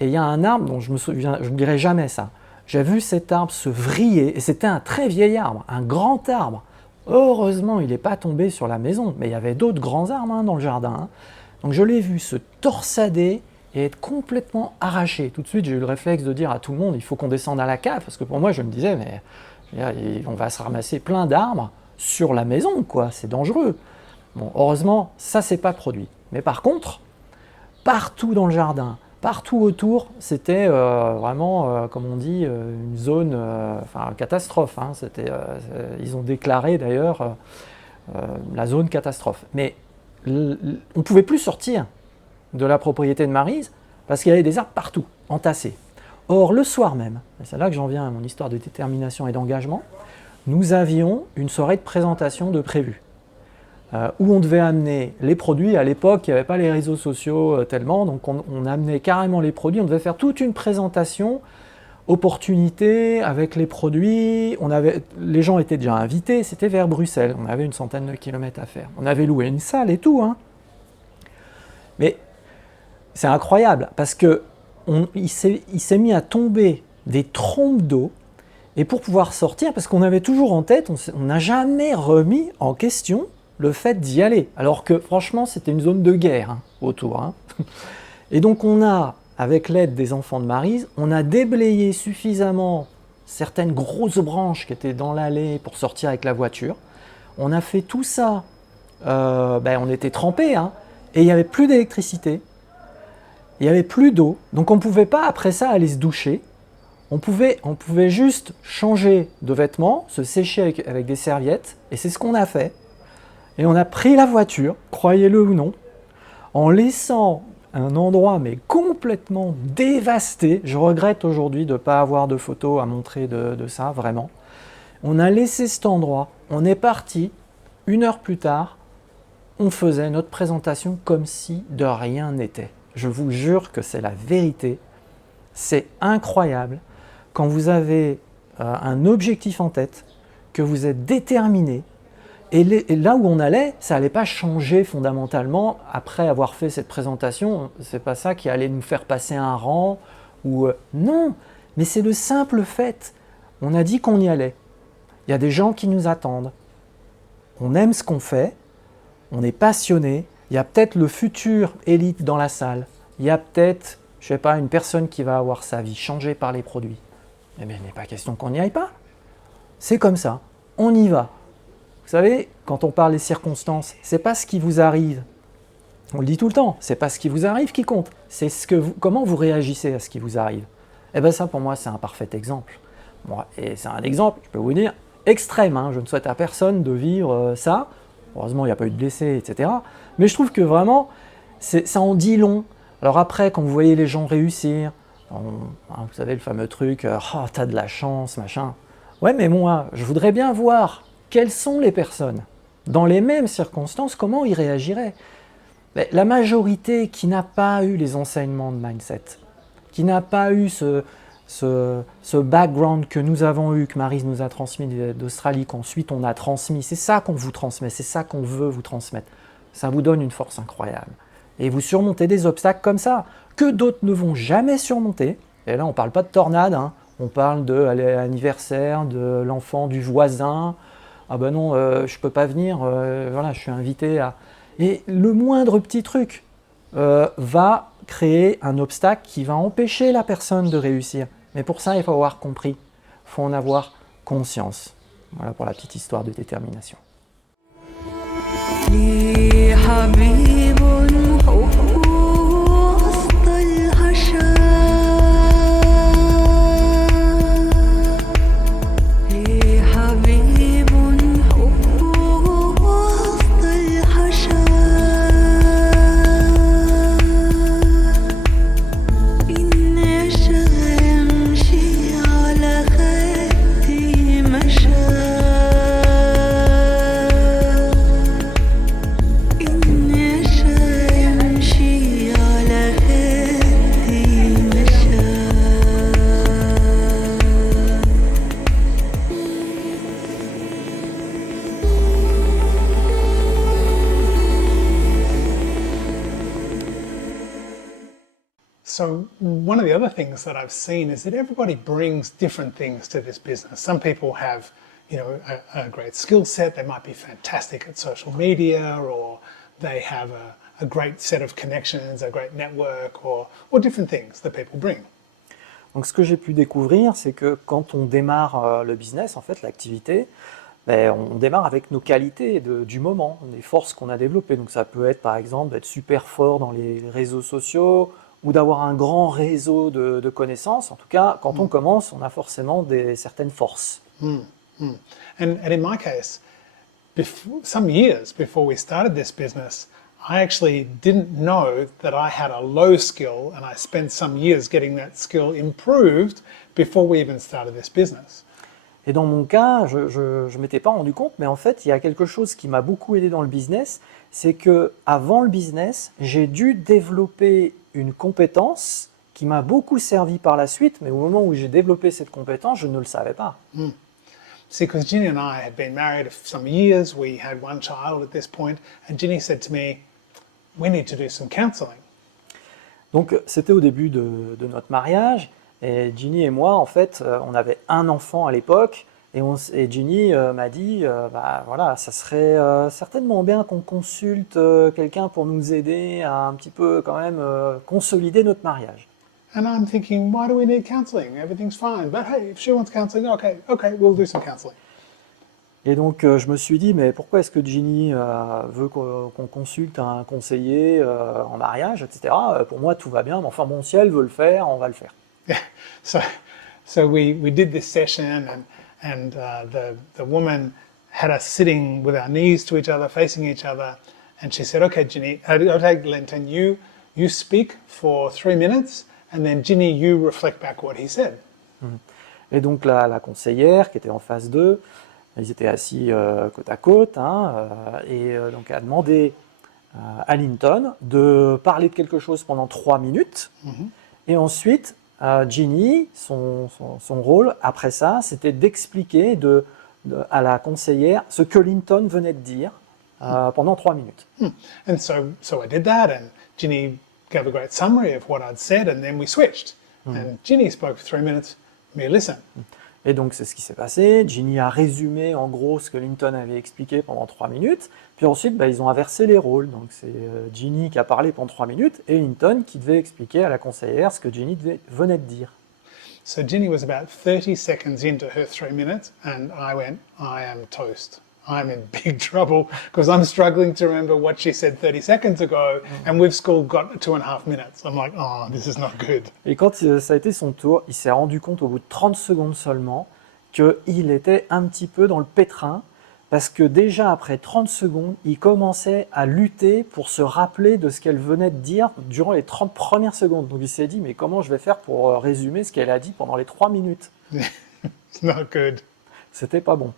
Et il y a un arbre dont je ne dirai jamais ça. J'ai vu cet arbre se vriller, et c'était un très vieil arbre, un grand arbre. Heureusement, il n'est pas tombé sur la maison, mais il y avait d'autres grands arbres dans le jardin. Donc je l'ai vu se torsader, et être complètement arraché. Tout de suite, j'ai eu le réflexe de dire à tout le monde, il faut qu'on descende à la cave, parce que pour moi, je me disais, mais je veux dire, on va se ramasser plein d'arbres sur la maison, quoi, c'est dangereux. Bon, heureusement, ça s'est pas produit. Mais par contre, partout dans le jardin, partout autour, c'était vraiment, comme on dit, une zone, enfin, catastrophe. Hein, ils ont déclaré d'ailleurs la zone catastrophe. Mais on ne pouvait plus sortir de la propriété de Maryse parce qu'il y avait des arbres partout, entassés. Or, le soir même, et c'est là que j'en viens à mon histoire de détermination et d'engagement, nous avions une soirée de présentation de prévu. Où on devait amener les produits. À l'époque, il n'y avait pas les réseaux sociaux tellement, donc on amenait carrément les produits. On devait faire toute une présentation, opportunité avec les produits. Les gens étaient déjà invités, c'était vers Bruxelles. On avait une centaine de kilomètres à faire. On avait loué une salle et tout. Hein. Mais c'est incroyable, parce qu'il s'est mis à tomber des trompes d'eau. Et pour pouvoir sortir, parce qu'on avait toujours en tête, on n'a jamais remis en question le fait d'y aller, alors que franchement c'était une zone de guerre hein, autour. Hein. Et donc on a, avec l'aide des enfants de Maryse, on a déblayé suffisamment certaines grosses branches qui étaient dans l'allée pour sortir avec la voiture. On a fait tout ça, on était trempés, hein, et il n'y avait plus d'électricité, il n'y avait plus d'eau, donc on ne pouvait pas après ça aller se doucher. On pouvait juste changer de vêtements, se sécher avec des serviettes, et c'est ce qu'on a fait. Et on a pris la voiture, croyez-le ou non, en laissant un endroit mais complètement dévasté. Je regrette aujourd'hui de ne pas avoir de photos à montrer de ça, vraiment. On a laissé cet endroit, on est parti, 1 heure plus tard, on faisait notre présentation comme si de rien n'était. Je vous jure que c'est la vérité, c'est incroyable. Quand vous avez un objectif en tête, que vous êtes déterminé, et là où on allait, ça n'allait pas changer fondamentalement après avoir fait cette présentation. C'est pas ça qui allait nous faire passer un rang ou non, mais c'est le simple fait. On a dit qu'on y allait. Il y a des gens qui nous attendent. On aime ce qu'on fait. On est passionné. Il y a peut-être le futur élite dans la salle. Il y a peut-être, je sais pas, une personne qui va avoir sa vie changée par les produits. Mais il n'est pas question qu'on n'y aille pas. C'est comme ça. On y va. Vous savez, quand on parle des circonstances, c'est pas ce qui vous arrive. On le dit tout le temps, c'est pas ce qui vous arrive qui compte. C'est comment vous réagissez à ce qui vous arrive. Et bien ça, pour moi, c'est un parfait exemple. Et c'est un exemple, je peux vous dire, extrême. Hein. Je ne souhaite à personne de vivre ça. Heureusement, il n'y a pas eu de blessés, etc. Mais je trouve que vraiment, ça en dit long. Alors après, quand vous voyez les gens réussir, vous savez le fameux truc, oh, t'as de la chance, machin. Ouais, mais moi, je voudrais bien voir quelles sont les personnes, dans les mêmes circonstances, comment ils réagiraient. Mais la majorité qui n'a pas eu les enseignements de mindset, qui n'a pas eu ce background que nous avons eu, que Maryse nous a transmis d'Australie, qu'ensuite on a transmis, c'est ça qu'on vous transmet, c'est ça qu'on veut vous transmettre. Ça vous donne une force incroyable. Et vous surmontez des obstacles comme ça, que d'autres ne vont jamais surmonter. Et là, on ne parle pas de tornade, hein. On parle de l'anniversaire de l'enfant du voisin. Ah ben non, je ne peux pas venir, voilà, je suis invité à... Et le moindre petit truc va créer un obstacle qui va empêcher la personne de réussir. Mais pour ça, il faut avoir compris, il faut en avoir conscience. Voilà pour la petite histoire de détermination. So one of the other things that I've seen is that everybody brings different things to this business. Some people have, a great skill set. They might be fantastic at social media, or they have a great set of connections, a great network, or different things that people bring. Donc ce que j'ai pu découvrir, c'est que quand on démarre le business, en fait, l'activité, ben, on démarre avec nos qualités du moment, les forces qu'on a développées. Donc ça peut être par exemple d'être super fort dans les réseaux sociaux ou d'avoir un grand réseau de connaissances. En tout cas, quand on commence, on a forcément certaines forces. And in my case, some years before we started this business, I actually didn't know that I had a low skill, and I spent some years getting that skill improved before we even started this business. Et dans mon cas, je ne m'étais pas rendu compte, mais en fait, il y a quelque chose qui m'a beaucoup aidé dans le business, c'est que avant le business, j'ai dû développer une compétence qui m'a beaucoup servi par la suite, mais au moment où j'ai développé cette compétence, je ne le savais pas. See, because Ginny and I had been married some years, we had one child at this point, and Ginny said to me, "We need to do some counselling." Donc, c'était au début de notre mariage, et Ginny et moi, en fait, on avait un enfant à l'époque, et Ginny m'a dit, bah voilà, ça serait certainement bien qu'on consulte quelqu'un pour nous aider à un petit peu quand même consolider notre mariage. And I'm thinking, why do we need counselling? Everything's fine. But hey, if she wants counselling, okay, we'll do some counselling. Et donc, je me suis dit, mais pourquoi est-ce que Ginny veut qu'on consulte un conseiller en mariage, etc. Pour moi, tout va bien, mais enfin bon, si elle veut le faire, on va le faire. Yeah. So we did this session, and the woman had us sitting with our knees to each other, facing each other, and she said, "Okay, Ginny, okay, Linton, you speak for 3 minutes, and then Ginny, you reflect back what he said." Et donc la conseillère qui était en face d'eux, ils étaient assis côte à côte, hein, et donc a demandé à Linton de parler de quelque chose pendant 3 minutes, et ensuite Ginny, son rôle après ça, c'était d'expliquer à la conseillère ce que Linton venait de dire pendant 3 minutes. And so I did that, and Ginny gave a great summary of what I'd said, and then we switched. And Ginny spoke for 3 minutes, me listen. Et donc c'est ce qui s'est passé. Ginny a résumé en gros ce que Linton avait expliqué pendant 3 minutes. Puis ensuite, ils ont inversé les rôles. Donc c'est Ginny qui a parlé pendant 3 minutes et Linton qui devait expliquer à la conseillère ce que Ginny venait de dire. So Ginny was about 30 seconds into her 3 minutes, and I went, I am toast. I'm in big trouble because I'm struggling to remember what she said 30 seconds ago, and we've still got 2.5 minutes. I'm like, oh, this is not good. Et quand ça a été son tour, il s'est rendu compte au bout de 30 secondes seulement qu'il était un petit peu dans le pétrin, parce que déjà après 30 secondes, il commençait à lutter pour se rappeler de ce qu'elle venait de dire durant les 30 premières secondes. Donc il s'est dit, mais comment je vais faire pour résumer ce qu'elle a dit pendant les 3 minutes? It's not good. C'était pas bon.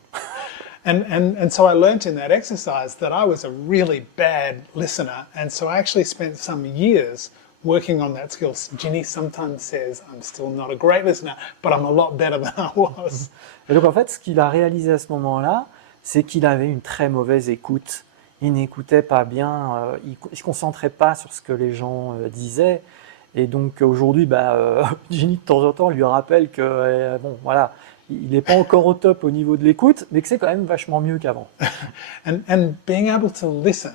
And so I learnt in that exercise that I was a really bad listener, and so I actually spent some years working on that skill. Ginny sometimes says I'm still not a great listener, but I'm a lot better than I was. Et donc en fait, ce qu'il a réalisé à ce moment-là, c'est qu'il avait une très mauvaise écoute. Il n'écoutait pas bien, il ne se concentrait pas sur ce que les gens disaient. Et donc aujourd'hui, Ginny de temps en temps lui rappelle que bon, voilà, il n'est pas encore au top au niveau de l'écoute, mais que c'est quand même vachement mieux qu'avant. And being able to listen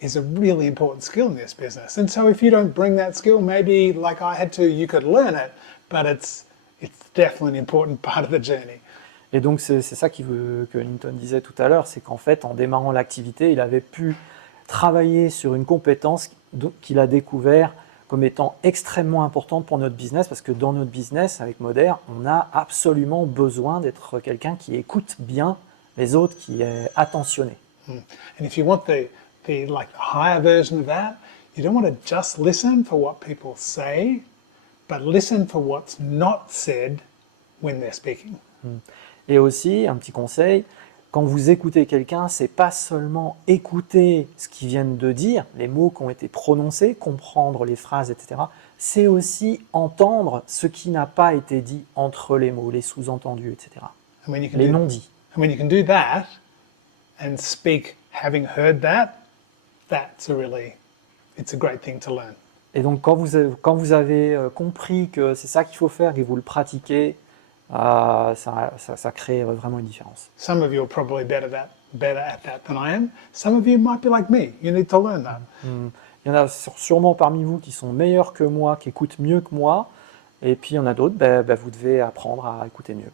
is a really important skill in this business. And so if you don't bring that skill, maybe like I had to, you could learn it, but it's definitely an important part of the journey. Et donc c'est ça que Linton disait tout à l'heure, c'est qu'en fait, en démarrant l'activité, il avait pu travailler sur une compétence qu'il a découvert comme étant extrêmement importante pour notre business, parce que dans notre business, avec Moder, on a absolument besoin d'être quelqu'un qui écoute bien les autres, qui est attentionné. And if you want the like higher version of that, you don't want to just listen for what people say, but listen for what's not said when they're speaking. Et aussi, un petit conseil, quand vous écoutez quelqu'un, c'est pas seulement écouter ce qu'ils viennent de dire, les mots qui ont été prononcés, comprendre les phrases, etc. C'est aussi entendre ce qui n'a pas été dit entre les mots, les sous-entendus, etc. Les non-dits. And when you can do that and speak having heard that, it's a great thing to learn. Et donc quand vous avez compris que c'est ça qu'il faut faire et que vous le pratiquez, ça crée vraiment une différence. Some of you are probably better better at that than I am. Some of you might be like me. You need to learn that. Il y en a sûrement parmi vous qui sont meilleurs que moi, qui écoutent mieux que moi, et puis il y en a d'autres, vous devez apprendre à écouter mieux.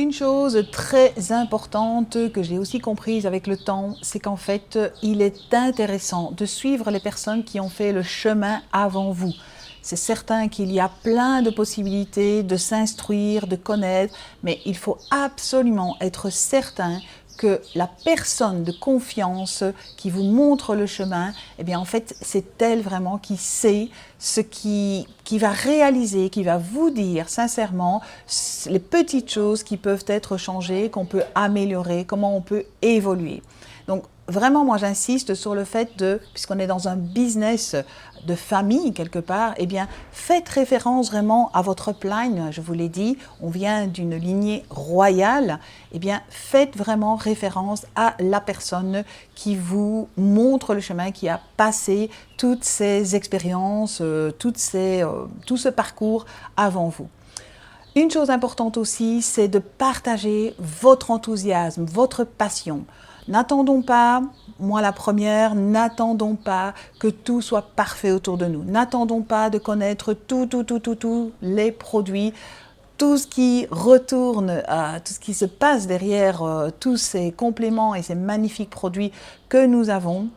Une chose très importante que j'ai aussi comprise avec le temps, c'est qu'en fait, il est intéressant de suivre les personnes qui ont fait le chemin avant vous. C'est certain qu'il y a plein de possibilités de s'instruire, de connaître, mais il faut absolument être certain que la personne de confiance qui vous montre le chemin, eh bien en fait, c'est elle vraiment qui sait ce qui va réaliser, qui va vous dire sincèrement les petites choses qui peuvent être changées, qu'on peut améliorer, comment on peut évoluer. Donc vraiment, moi j'insiste sur le fait de, puisqu'on est dans un business de famille quelque part, eh bien faites référence vraiment à votre upline, je vous l'ai dit, on vient d'une lignée royale, eh bien faites vraiment référence à la personne qui vous montre le chemin, qui a passé toutes ces expériences, tout ce parcours avant vous. Une chose importante aussi, c'est de partager votre enthousiasme, votre passion. N'attendons pas, moi la première, n'attendons pas que tout soit parfait autour de nous. N'attendons pas de connaître tous les produits, tout ce qui retourne, tout ce qui se passe derrière tous ces compléments et ces magnifiques produits que nous avons.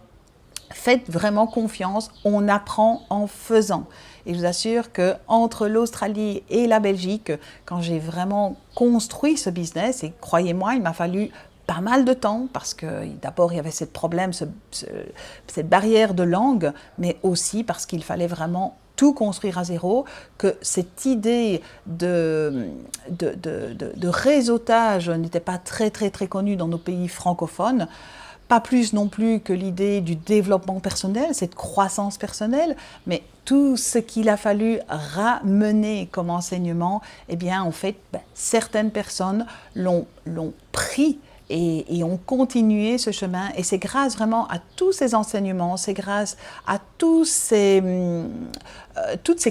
Faites vraiment confiance, on apprend en faisant. Et je vous assure qu'entre l'Australie et la Belgique, quand j'ai vraiment construit ce business, et croyez-moi, il m'a fallu pas mal de temps parce que d'abord il y avait ce problème, cette barrière de langue, mais aussi parce qu'il fallait vraiment tout construire à zéro, que cette idée de réseautage n'était pas très connue dans nos pays francophones. Pas plus non plus que l'idée du développement personnel, cette croissance personnelle, mais tout ce qu'il a fallu ramener comme enseignement, eh bien en fait, certaines personnes l'ont pris et ont continué ce chemin. Et c'est grâce vraiment à tous ces enseignements, c'est grâce à toutes ces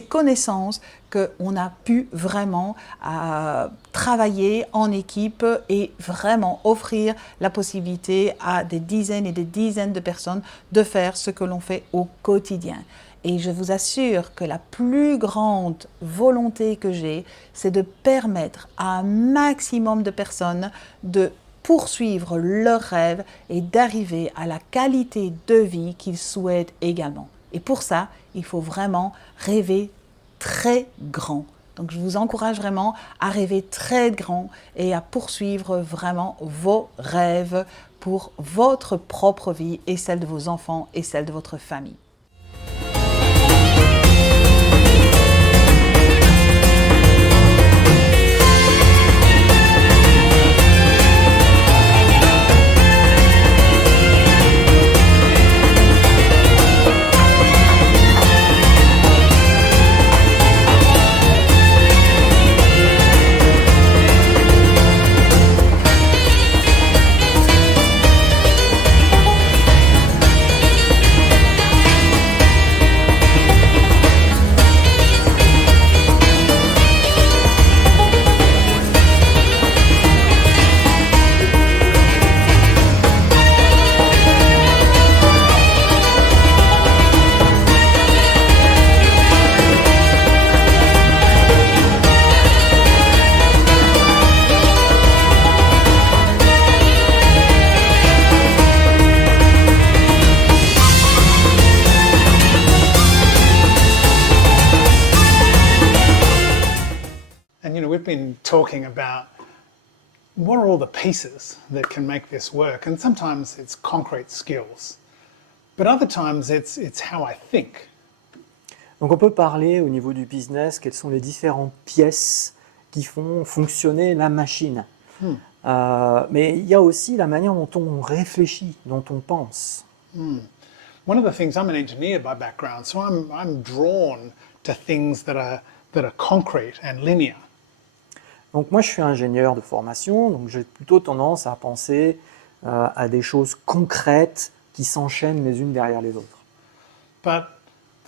connaissances qu'on a pu vraiment travailler en équipe et vraiment offrir la possibilité à des dizaines et des dizaines de personnes de faire ce que l'on fait au quotidien. Et je vous assure que la plus grande volonté que j'ai, c'est de permettre à un maximum de personnes de poursuivre leurs rêves et d'arriver à la qualité de vie qu'ils souhaitent également. Et pour ça, il faut vraiment rêver très grand. Donc je vous encourage vraiment à rêver très grand et à poursuivre vraiment vos rêves pour votre propre vie et celle de vos enfants et celle de votre famille. been talking about what are all the pieces that can make this work, and sometimes it's concrete skills, but other times it's how I think. Donc on peut parler au niveau du business, quelles sont les différentes pièces qui font fonctionner la machine. Mais il y a aussi la manière dont on réfléchit, dont on pense. One of the things, I'm an engineer by background, so I'm drawn to things that are concrete and linear. Donc moi je suis ingénieur de formation, donc j'ai plutôt tendance à penser à des choses concrètes qui s'enchaînent les unes derrière les autres. But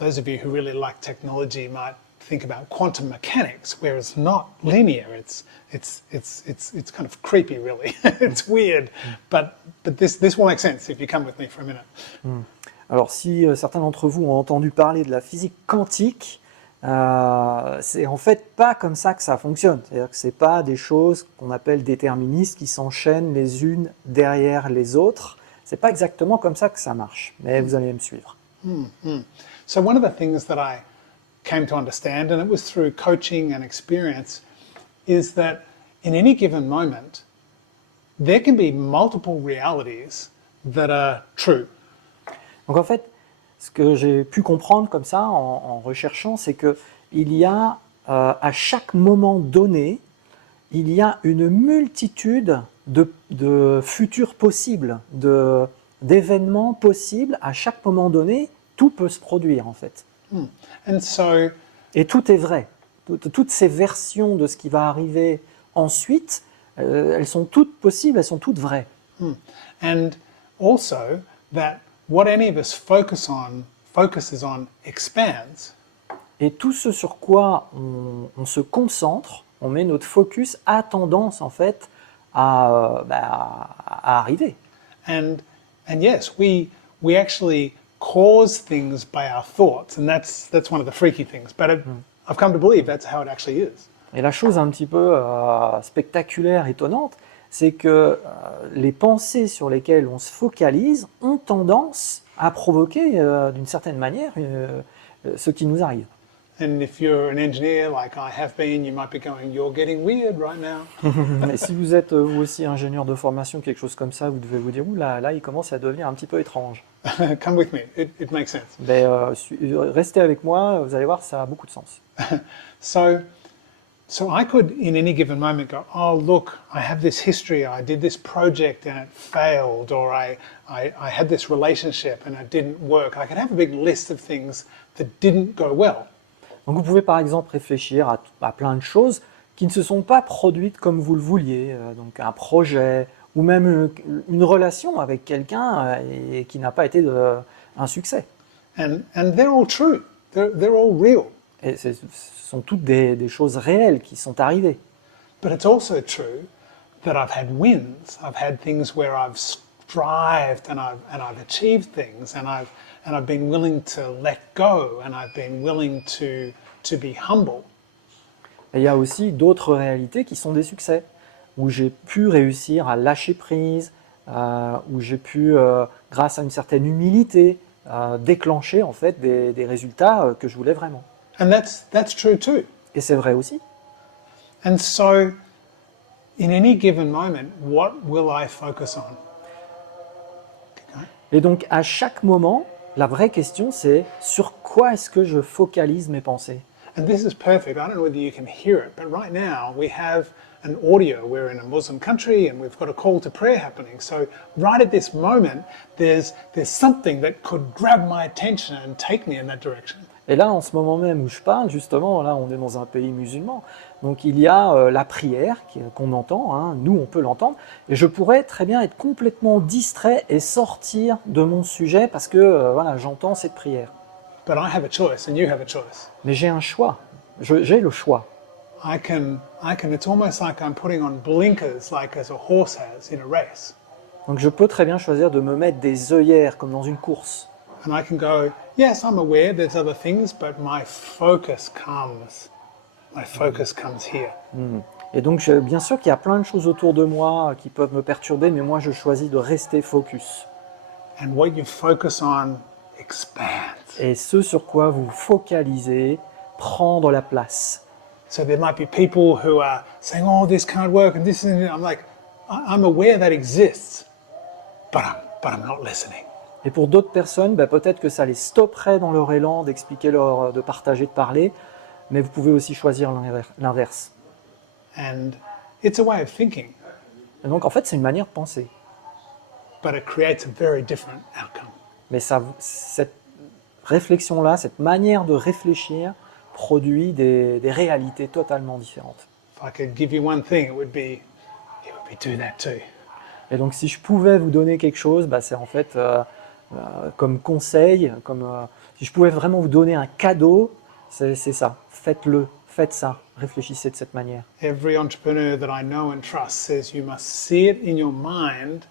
those of you who really like technology might think about quantum mechanics, where it's not linear. It's kind of creepy, really. It's weird, but this will make sense if you come with me for a minute. Alors si certains d'entre vous ont entendu parler de la physique quantique, c'est en fait pas comme ça que ça fonctionne. C'est-à-dire que c'est pas des choses qu'on appelle déterministes qui s'enchaînent les unes derrière les autres. C'est pas exactement comme ça que ça marche, mais vous allez me suivre. So one of the things that I came to understand, and it was through coaching and experience, is that in any given moment, there can be multiple realities that are true. Donc en fait, ce que j'ai pu comprendre comme ça en recherchant, c'est que il y a à chaque moment donné, il y a une multitude de futurs possibles, d'événements possibles. À chaque moment donné, tout peut se produire en fait. And so Et tout est vrai. Toutes ces versions de ce qui va arriver ensuite, elles sont toutes possibles, elles sont toutes vraies. And also that what any of us focuses on expands. Et tout ce sur quoi on se concentre, on met notre focus, a tendance en fait à arriver. And yes, we actually cause things by our thoughts, and that's one of the freaky things. But I've come to believe that's how it actually is. Et la chose un petit peu spectaculaire, étonnante, c'est que les pensées sur lesquelles on se focalise ont tendance à provoquer d'une certaine manière ce qui nous arrive. And if you're an engineer like I have been, you might be going, you're getting weird right now. Et si vous êtes vous aussi ingénieur de formation, quelque chose comme ça, vous devez vous dire, ouh là, il commence à devenir un petit peu étrange. Come with me, it makes sense. Mais restez avec moi, vous allez voir, ça a beaucoup de sens. So I could, in any given moment, go, oh, look, I have this history, I did this project and it failed, or I had this relationship and it didn't work. I could have a big list of things that didn't go well. Donc vous pouvez par exemple réfléchir à plein de choses qui ne se sont pas produites comme vous le vouliez, donc un projet ou même une relation avec quelqu'un et qui n'a pas été un succès. And they're all true, they're all real. Et ce sont toutes des choses réelles qui sont arrivées. But it's also true that I've had wins. I've had things where I've strived and I've achieved things, and I've been willing to let go, and I've been willing to be humble. Et il y a aussi d'autres réalités qui sont des succès, où j'ai pu réussir à lâcher prise, où j'ai pu, grâce à une certaine humilité, déclencher en fait des résultats que je voulais vraiment. And that's true too. Et c'est vrai aussi. And so, in any given moment, what will I focus on? Et donc à chaque moment, la vraie question c'est sur quoi est-ce que je focalise mes pensées? And this is perfect. I don't know whether you can hear it, but right now we have an audio. We're in a Muslim country and we've got a call to prayer happening. So right at this moment, there's something that could grab my attention and take me in that direction. Et là, en ce moment même où je parle, justement, là, on est dans un pays musulman, donc il y a la prière qu'on entend, hein, nous on peut l'entendre, et je pourrais très bien être complètement distrait et sortir de mon sujet parce que voilà, j'entends cette prière. But I have a choice and you have a choice. Mais j'ai un choix, j'ai le choix. I can, it's almost like I'm putting on blinkers like as a horse has in a race. Donc je peux très bien choisir de me mettre des œillères comme dans une course. And I can go, yes, I'm aware there's other things, but my focus comes here. Et donc bien sûr qu'il y a plein de choses autour de moi qui peuvent me perturber, mais moi je choisis de rester focus. And what you focus on expands. Et ce sur quoi vous focalisez, prendre la place. So there might be people who are saying, oh, this can't work and this and I'm like, I'm aware that exists, but I'm not listening. Et pour d'autres personnes, peut-être que ça les stopperait dans leur élan d'expliquer, de partager, de parler, mais vous pouvez aussi choisir l'inverse. And it's a way of thinking, Et donc en fait, c'est une manière de penser. but it creates a very different outcome. Mais cette réflexion-là, cette manière de réfléchir, produit des réalités totalement différentes. If I could give you one thing, it would be do that too. Et donc si je pouvais vous donner quelque chose, c'est en fait comme conseil, si je pouvais vraiment vous donner un cadeau, c'est ça. Faites-le, faites ça, réfléchissez de cette manière. Every entrepreneur that I know and trust says you must see it in your mind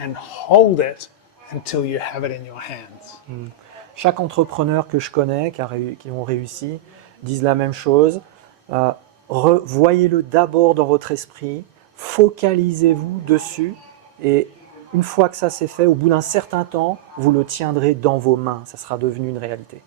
and hold it until you have it in your hands. Chaque entrepreneur que je connais, qui ont réussi, disent la même chose. Voyez-le d'abord dans votre esprit, focalisez-vous dessus, et une fois que ça c'est fait, au bout d'un certain temps, vous le tiendrez dans vos mains, ça sera devenu une réalité.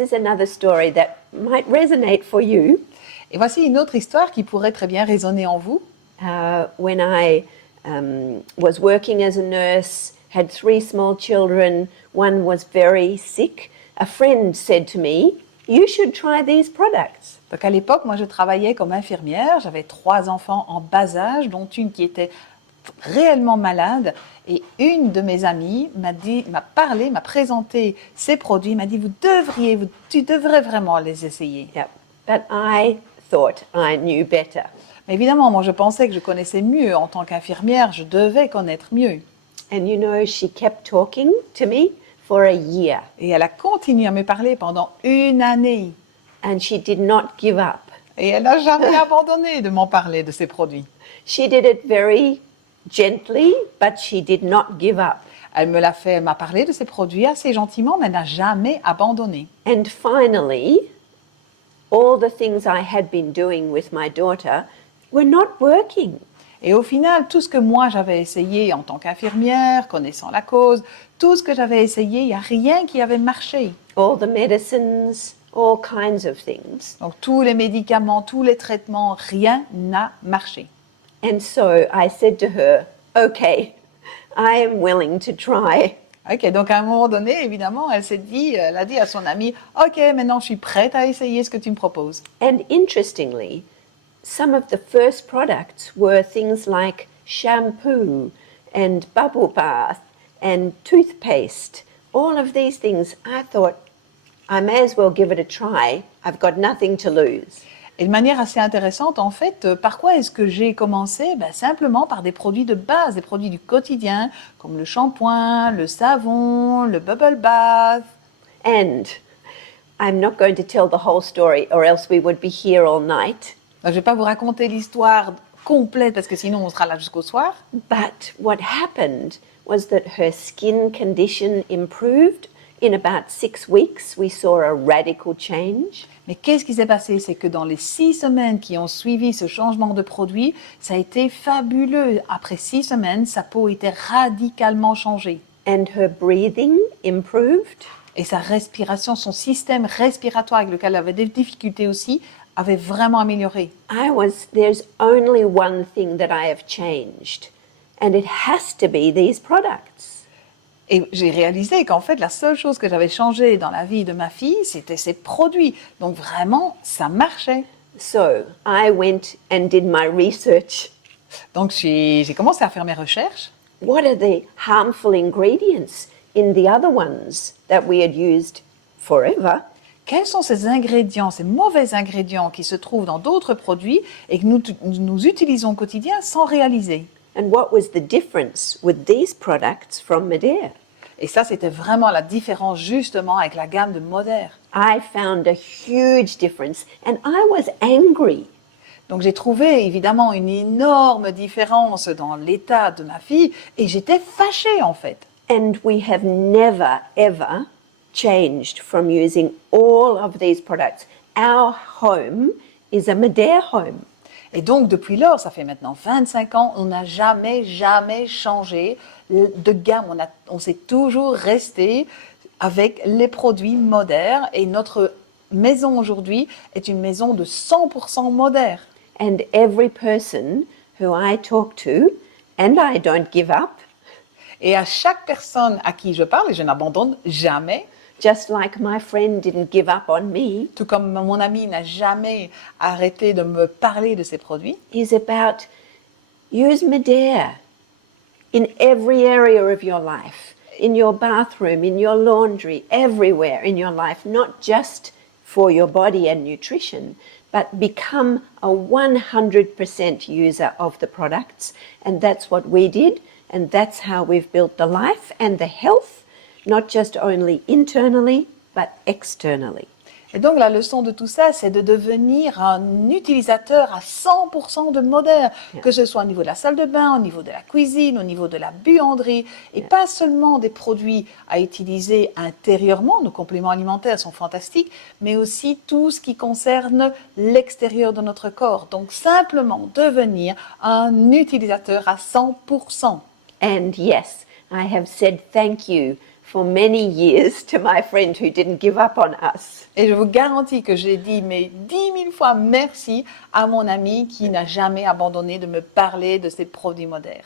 is another story that might resonate for you. Et voici une autre histoire qui pourrait très bien résonner en vous. When I was working as a nurse, had 3 small children, one was very sick, a friend said to me, "You should try these products." Donc à l'époque, moi je travaillais comme infirmière, j'avais 3 enfants en bas âge, dont une qui était réellement malade, et une de mes amies m'a présenté ces produits, m'a dit tu devrais vraiment les essayer. Yep. But I thought I knew better. Mais évidemment, moi je pensais que je connaissais mieux en tant qu'infirmière, je devais connaître mieux. And you know, she kept talking to me for a year, Et elle a continué à me parler pendant une année. and she did not give up. Et elle n'a jamais abandonné de m'en parler de ces produits. She did it very gently, but she did not give up. Elle m'a parlé de ces produits assez gentiment, mais elle n'a jamais abandonné. And finally, all the things I had been doing with my daughter were not working. Et au final, tout ce que moi j'avais essayé en tant qu'infirmière, connaissant la cause, tout ce que j'avais essayé, il n'y a rien qui avait marché. All the medicines, all kinds of things. Donc tous les médicaments, tous les traitements, rien n'a marché. And so I said to her, "Okay, I am willing to try." Ok, donc à un moment donné, évidemment, elle a dit à son amie, ok, maintenant je suis prête à essayer ce que tu me proposes. And interestingly, some of the first products were things like shampoo and bubble bath and toothpaste. All of these things, I thought, I may as well give it a try. I've got nothing to lose. Et de manière assez intéressante, en fait, par quoi est-ce que j'ai commencé? Simplement par des produits de base, des produits du quotidien, comme le shampoing, le savon, le bubble bath. And I'm not going to tell the whole story or else we would be here all night. Donc, je ne vais pas vous raconter l'histoire complète parce que sinon on sera là jusqu'au soir. But what happened was that her skin condition improved. In about 6 weeks, we saw a radical change. Mais qu'est-ce qui s'est passé? C'est que dans les 6 semaines qui ont suivi ce changement de produit, ça a été fabuleux. Après 6 semaines, sa peau était radicalement changée. And her breathing improved. Et sa respiration, son système respiratoire avec lequel elle avait des difficultés aussi, avait vraiment amélioré. There's only one thing that I have changed, and it has to be these products. Et j'ai réalisé qu'en fait, la seule chose que j'avais changée dans la vie de ma fille, c'était ses produits. Donc vraiment, ça marchait. So I went and did my research. Donc j'ai commencé à faire mes recherches. What are the harmful ingredients in the other ones that we had used forever? Quels sont ces ingrédients, ces mauvais ingrédients qui se trouvent dans d'autres produits et que nous utilisons au quotidien sans réaliser? And what was the difference with these products from Medea? Et ça, c'était vraiment la différence justement avec la gamme de Moder. I found a huge difference and I was angry. Donc j'ai trouvé évidemment une énorme différence dans l'état de ma fille et j'étais fâchée en fait. And we have never, ever changed from using all of these products. Our home is a Medea home. Et donc, depuis lors, ça fait maintenant 25 ans, on n'a jamais changé de gamme. On s'est toujours resté avec les produits modernes. Et notre maison aujourd'hui est une maison de 100% moderne. And every person who I talk to, and I don't give up, Et à chaque personne à qui je parle, et je n'abandonne jamais, just like my friend didn't give up on me, tout comme mon ami n'a jamais arrêté de me parler de ces produits, is about use Medea in every area of your life, in your bathroom, in your laundry, everywhere in your life, not just for your body and nutrition, but become a 100% user of the products. And that's what we did, and that's how we've built the life and the health, not just only internally, but externally. Et donc la leçon de tout ça, c'est de devenir un utilisateur à 100% de Moder, que ce soit au niveau de la salle de bain, au niveau de la cuisine, au niveau de la buanderie, et pas seulement des produits à utiliser intérieurement, nos compléments alimentaires sont fantastiques, mais aussi tout ce qui concerne l'extérieur de notre corps. Donc simplement devenir un utilisateur à 100%. And yes, I have said thank you for many years to my friend who didn't give up on us. Et je vous garantis que j'ai dit mais 10 000 fois merci à mon ami qui n'a jamais abandonné de me parler de ses produits modernes.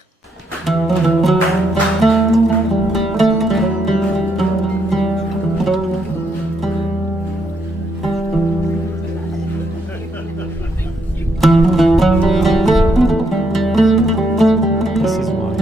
This is why.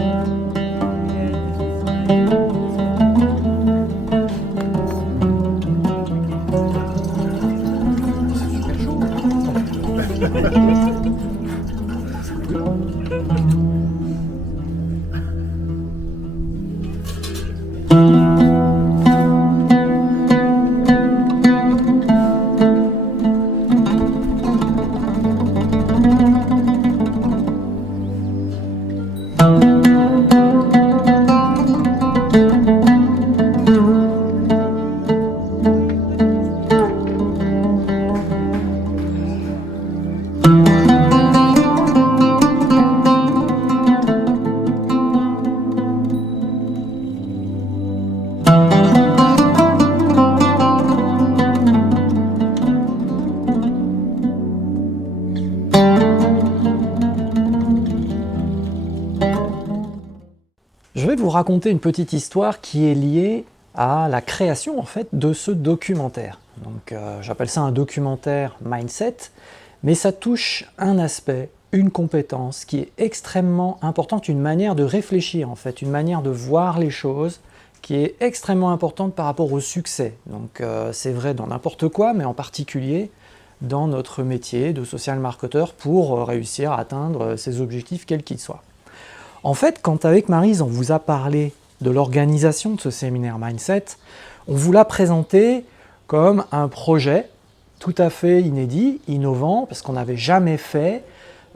Je vais vous raconter une petite histoire qui est liée à la création en fait de ce documentaire. Donc j'appelle ça un documentaire mindset, mais ça touche un aspect, une compétence qui est extrêmement importante, une manière de réfléchir en fait, une manière de voir les choses qui est extrêmement importante par rapport au succès. Donc c'est vrai dans n'importe quoi, mais en particulier dans notre métier de social marketer pour réussir à atteindre ses objectifs quels qu'ils soient. En fait, quand avec Maryse, on vous a parlé de l'organisation de ce séminaire Mindset, on vous l'a présenté comme un projet tout à fait inédit, innovant, parce qu'on n'avait jamais fait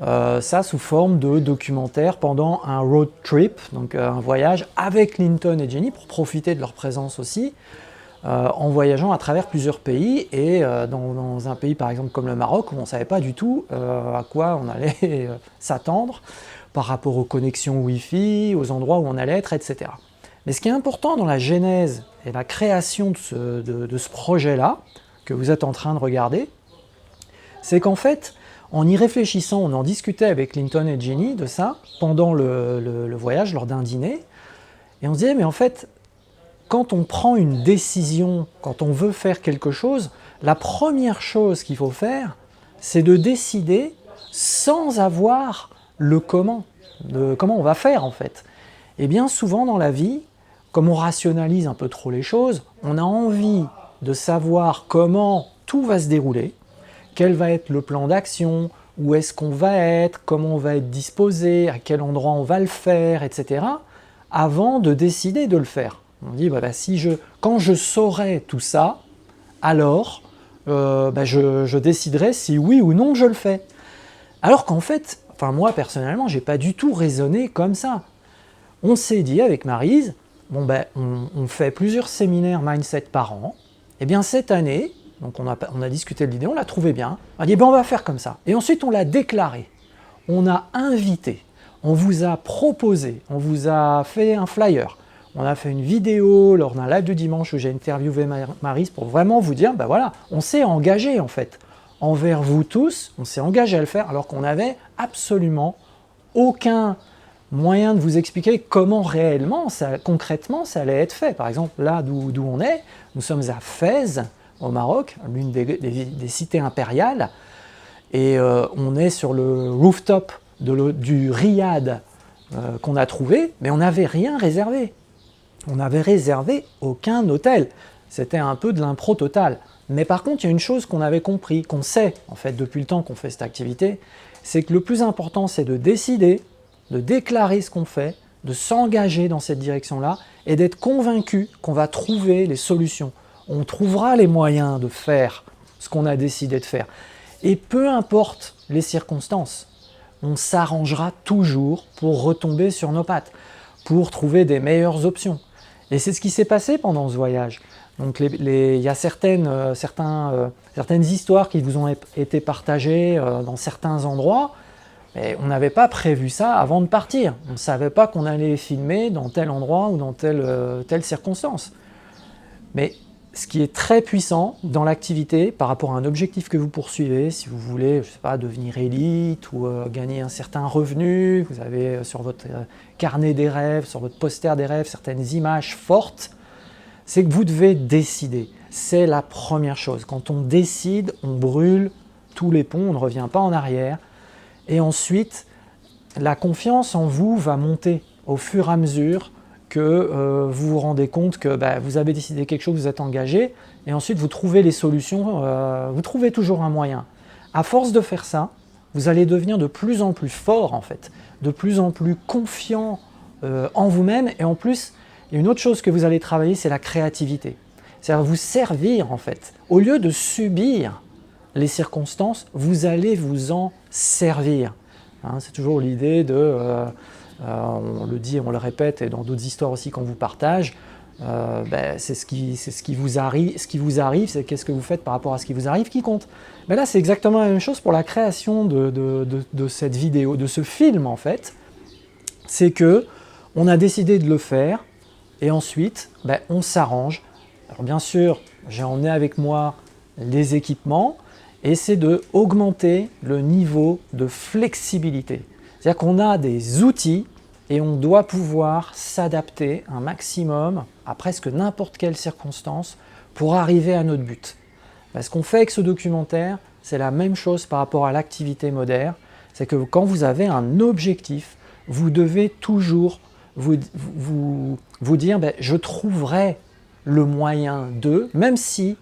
ça sous forme de documentaire pendant un road trip, donc un voyage avec Linton et Jenny pour profiter de leur présence aussi, en voyageant à travers plusieurs pays et dans un pays par exemple comme le Maroc où on ne savait pas du tout à quoi on allait s'attendre par rapport aux connexions Wi-Fi, aux endroits où on allait être, etc. Mais ce qui est important dans la genèse et la création de ce projet-là, que vous êtes en train de regarder, c'est qu'en fait, en y réfléchissant, on en discutait avec Linton et Jenny de ça, pendant le voyage, lors d'un dîner, et on se disait, mais en fait, quand on prend une décision, quand on veut faire quelque chose, la première chose qu'il faut faire, c'est de décider sans avoir le comment, comment on va faire en fait. Et bien souvent dans la vie, comme on rationalise un peu trop les choses, on a envie de savoir comment tout va se dérouler, quel va être le plan d'action, où est-ce qu'on va être, comment on va être disposé, à quel endroit on va le faire, etc., avant de décider de le faire. On dit, quand je saurai tout ça, alors je déciderai si oui ou non je le fais. Alors qu'en fait, moi personnellement, j'ai pas du tout raisonné comme ça. On s'est dit avec Maryse, on fait plusieurs séminaires mindset par an. Et bien cette année, donc on a discuté de l'idée, on l'a trouvé bien. On a dit on va faire comme ça. Et ensuite on l'a déclaré. On a invité, on vous a proposé, on vous a fait un flyer. On a fait une vidéo lors d'un live du dimanche où j'ai interviewé Maryse pour vraiment vous dire, on s'est engagé en fait. Envers vous tous, on s'est engagé à le faire alors qu'on n'avait absolument aucun moyen de vous expliquer comment réellement, concrètement, ça allait être fait. Par exemple, là d'où on est, nous sommes à Fès, au Maroc, l'une des cités impériales, et on est sur le rooftop du riad qu'on a trouvé, mais on n'avait rien réservé. On n'avait réservé aucun hôtel. C'était un peu de l'impro total. Mais par contre, il y a une chose qu'on avait compris, qu'on sait en fait depuis le temps qu'on fait cette activité, c'est que le plus important, c'est de décider, de déclarer ce qu'on fait, de s'engager dans cette direction-là et d'être convaincu qu'on va trouver les solutions. On trouvera les moyens de faire ce qu'on a décidé de faire. Et peu importe les circonstances, on s'arrangera toujours pour retomber sur nos pattes, pour trouver des meilleures options. Et c'est ce qui s'est passé pendant ce voyage. Donc il y a certaines histoires qui vous ont été partagées dans certains endroits. Et on n'avait pas prévu ça avant de partir. On ne savait pas qu'on allait filmer dans tel endroit ou dans telle circonstance. Mais ce qui est très puissant dans l'activité par rapport à un objectif que vous poursuivez, si vous voulez, je sais pas, devenir élite ou gagner un certain revenu, vous avez sur votre carnet des rêves, sur votre poster des rêves, certaines images fortes, c'est que vous devez décider. C'est la première chose. Quand on décide, on brûle tous les ponts, on ne revient pas en arrière. Et ensuite, la confiance en vous va monter au fur et à mesure que vous vous rendez compte que vous avez décidé quelque chose, vous êtes engagé, et ensuite vous trouvez les solutions, vous trouvez toujours un moyen. À force de faire ça, vous allez devenir de plus en plus fort en fait, de plus en plus confiant en vous-même, et en plus, il y a une autre chose que vous allez travailler, c'est la créativité. C'est-à-dire vous servir en fait. Au lieu de subir les circonstances, vous allez vous en servir. Hein, c'est toujours l'idée de, on le dit, on le répète, et dans d'autres histoires aussi qu'on vous partage, c'est ce qui vous arrive, c'est qu'est-ce que vous faites par rapport à ce qui vous arrive qui compte. Mais là, c'est exactement la même chose pour la création de cette vidéo, de ce film en fait. C'est que on a décidé de le faire, et ensuite, on s'arrange. Alors bien sûr, j'ai emmené avec moi les équipements, et c'est d'augmenter le niveau de flexibilité. C'est-à-dire qu'on a des outils et on doit pouvoir s'adapter un maximum à presque n'importe quelle circonstance pour arriver à notre but. Ce qu'on fait avec ce documentaire, c'est la même chose par rapport à l'activité moderne. C'est que quand vous avez un objectif, vous devez toujours vous dire je trouverai le moyen de, même si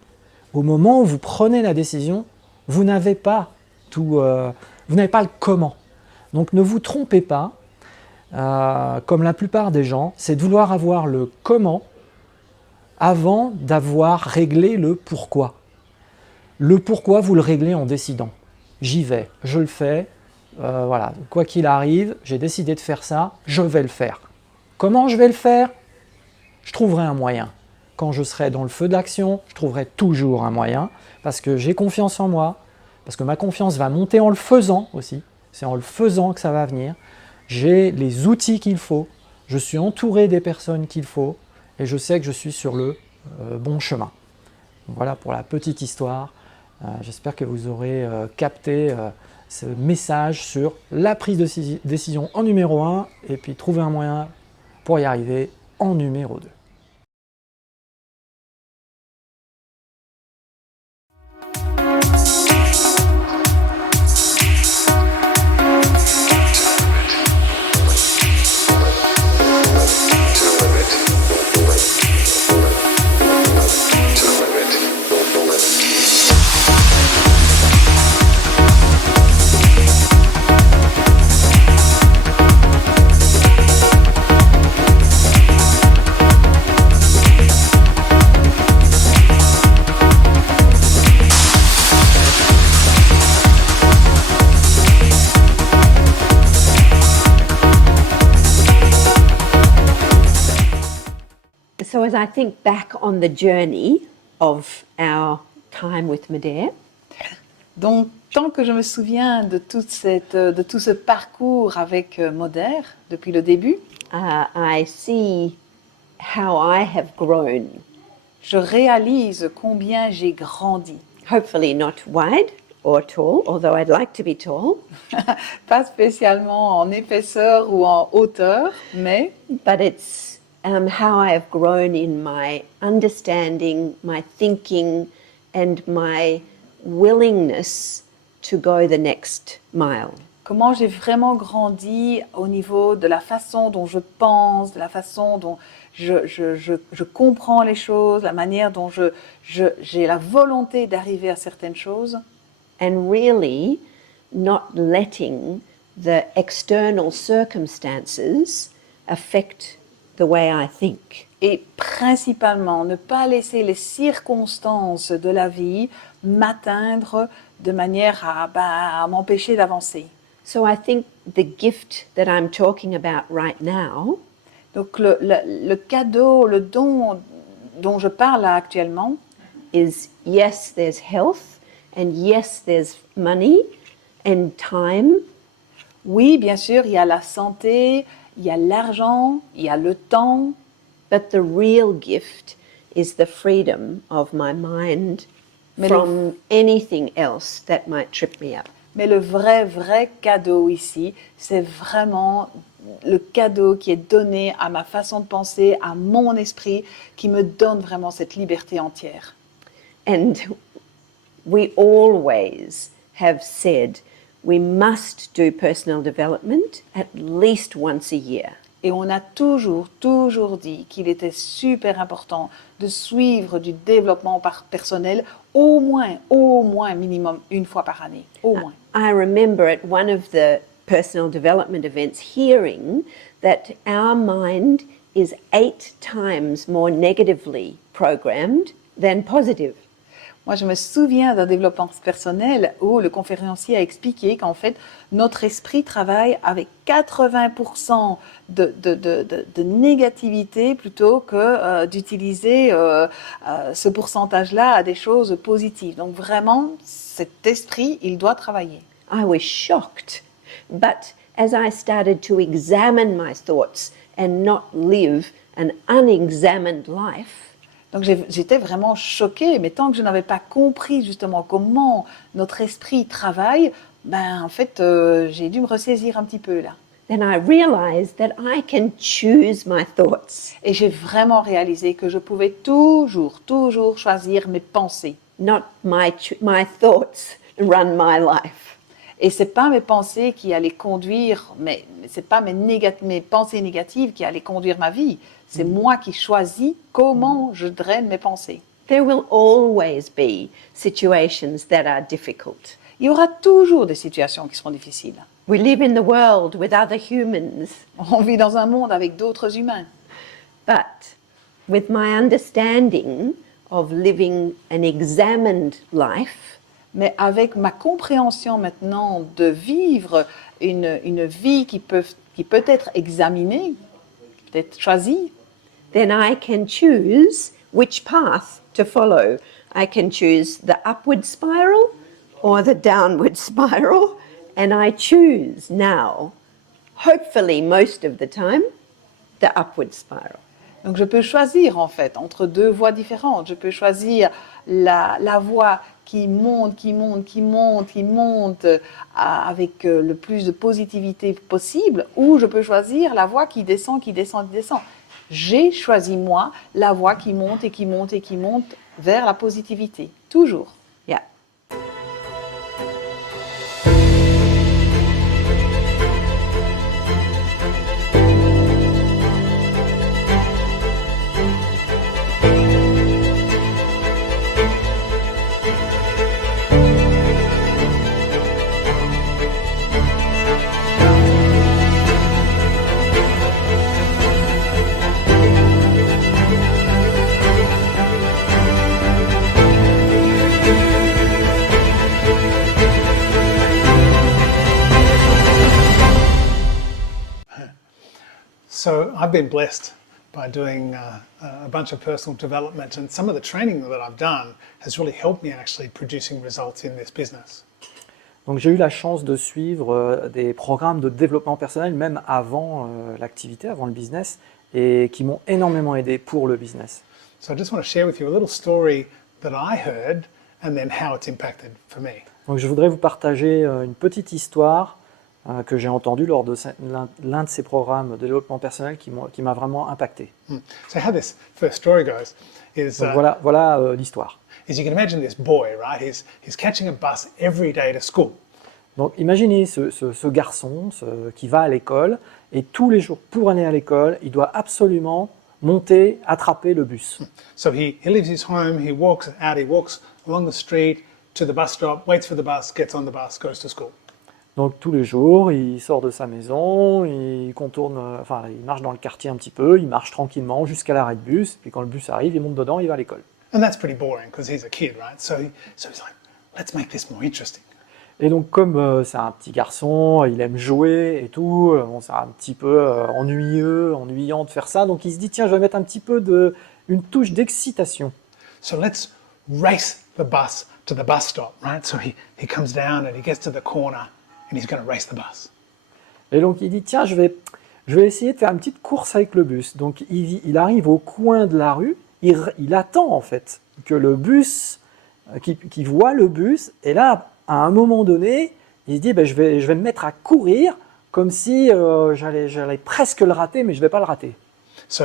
au moment où vous prenez la décision, vous n'avez pas le comment. Donc ne vous trompez pas, comme la plupart des gens, c'est de vouloir avoir le comment avant d'avoir réglé le pourquoi. Le pourquoi, vous le réglez en décidant. J'y vais, je le fais, voilà, quoi qu'il arrive, j'ai décidé de faire ça, je vais le faire. Comment je vais le faire? Je trouverai un moyen. Quand je serai dans le feu de l'action, je trouverai toujours un moyen, parce que j'ai confiance en moi, parce que ma confiance va monter en le faisant aussi, c'est en le faisant que ça va venir. J'ai les outils qu'il faut, je suis entouré des personnes qu'il faut, et je sais que je suis sur le bon chemin. Voilà pour la petite histoire. J'espère que vous aurez capté ce message sur la prise de décision en numéro 1, et puis trouver un moyen pour y arriver en numéro 2. So as I think back on the journey of our time with Medea, Donc, tant que je me souviens de tout ce parcours avec Moder depuis le début, I see how I have grown. je réalise combien j'ai grandi. Hopefully not wide or tall, although I'd like to be tall, Pas spécialement en épaisseur ou en hauteur, mais but it's how I have grown in my understanding, my thinking, and my willingness to go the next mile. comment j'ai vraiment grandi au niveau de la façon dont je pense, de la façon dont je comprends les choses, la manière dont j'ai la volonté d'arriver à certaines choses. And really not letting the external circumstances affect the way I think. Et principalement, ne pas laisser les circonstances de la vie m'atteindre de manière à m'empêcher d'avancer. So I think the gift that I'm talking about right now Donc le cadeau, le don dont je parle là actuellement, is yes, there's health, and yes, there's money and time. Oui, bien sûr, il y a la santé, il y a l'argent, il y a le temps, but the real gift is the freedom of my mind Mais from anything else that might trip me up. mais le vrai cadeau ici, c'est vraiment le cadeau qui est donné à ma façon de penser, à mon esprit, qui me donne vraiment cette liberté entière. And we always have said we must do personal development at least once a year. Et on a toujours dit qu'il était super important de suivre du développement personnel au moins minimum une fois par année, au moins. I remember at one of the personal development events hearing that our mind is 8 times more negatively programmed than positive. Moi, je me souviens d'un développement personnel où le conférencier a expliqué qu'en fait, notre esprit travaille avec 80% de négativité plutôt que d'utiliser ce pourcentage-là à des choses positives. Donc vraiment, cet esprit, il doit travailler. I was shocked. But as I started to examine my thoughts and not live an unexamined life, Donc j'étais vraiment choquée, mais tant que je n'avais pas compris justement comment notre esprit travaille, ben en fait j'ai dû me ressaisir un petit peu là. then I realized that I can choose my thoughts, Et j'ai vraiment réalisé que je pouvais toujours choisir mes pensées. not my thoughts run my life. Et c'est pas mes pensées qui allaient conduire, mais c'est pas mes pensées négatives qui allaient conduire ma vie. C'est moi qui choisis comment je draine mes pensées. There will always be situations that are difficult. Il y aura toujours des situations qui seront difficiles. We live in the world with other humans, On vit dans un monde avec d'autres humains. but with my understanding of living an examined life, Mais avec ma compréhension maintenant de vivre une vie qui peut être examinée, qui peut être choisie, then I can choose which path to follow. I can choose the upward spiral or the downward spiral, and I choose now, hopefully most of the time, the upward spiral. donc je peux choisir en fait entre deux voies différentes. Je peux choisir la voie qui monte avec le plus de positivité possible, ou je peux choisir la voie qui descend. J'ai choisi moi la voie qui monte vers la positivité, toujours. Yeah. So I've been blessed by doing a bunch of personal development, and some of the training that I've done has really helped me actually producing results in this business. Donc j'ai eu la chance de suivre des programmes de développement personnel même avant l'activité, avant le business, et qui m'ont énormément aidé pour le business. So I just want to share with you a little story that I heard and then how it's impacted for me. Donc je voudrais vous partager une petite histoire que j'ai entendue lors de l'un de ces programmes de développement personnel qui m'a vraiment impacté. So how this first story goes is, Donc voilà l'histoire. is you can imagine this boy, right? He's catching a bus every day to school. Donc imaginez ce garçon qui va à l'école et tous les jours pour aller à l'école, il doit absolument monter, attraper le bus. So he leaves his home, he walks along the street to the bus stop, waits for the bus, gets on the bus, goes to school. Donc tous les jours, il sort de sa maison, il marche dans le quartier un petit peu, il marche tranquillement jusqu'à l'arrêt de bus, puis quand le bus arrive, il monte dedans, il va à l'école. And that's pretty boring because he's a kid, right? So he's like, let's make this more interesting. Et donc comme c'est un petit garçon, il aime jouer et tout, c'est un petit peu ennuyant de faire ça, donc il se dit tiens, je vais mettre un petit peu une touche d'excitation. So let's race the bus to the bus stop, right? So he comes down and he gets to the corner and he's going to race the bus. Et donc il dit, tiens, je vais essayer de faire une petite course avec le bus. Donc il arrive au coin de la rue, il attend en fait que le bus, qu'il voit le bus, et là, à un moment donné, il se dit, je vais me mettre à courir comme si j'allais presque le rater, mais je ne vais pas le rater. So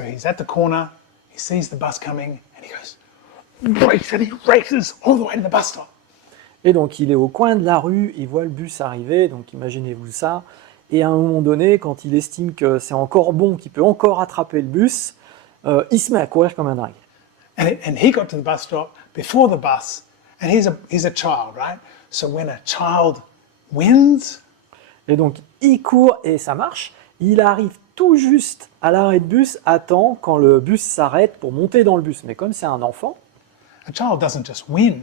he's at the corner, he sees the bus coming, and he goes, race, and he races all the way to the bus stop. Et donc il est au coin de la rue, il voit le bus arriver, donc imaginez-vous ça, et à un moment donné, quand il estime que c'est encore bon, qu'il peut encore attraper le bus, il se met à courir comme un dingue. And he got to the bus stop before the bus, and he's a child, right? So when a child wins, Et donc il court et ça marche, il arrive tout juste à l'arrêt de bus, attend quand le bus s'arrête pour monter dans le bus. Mais comme c'est un enfant, a child doesn't just win,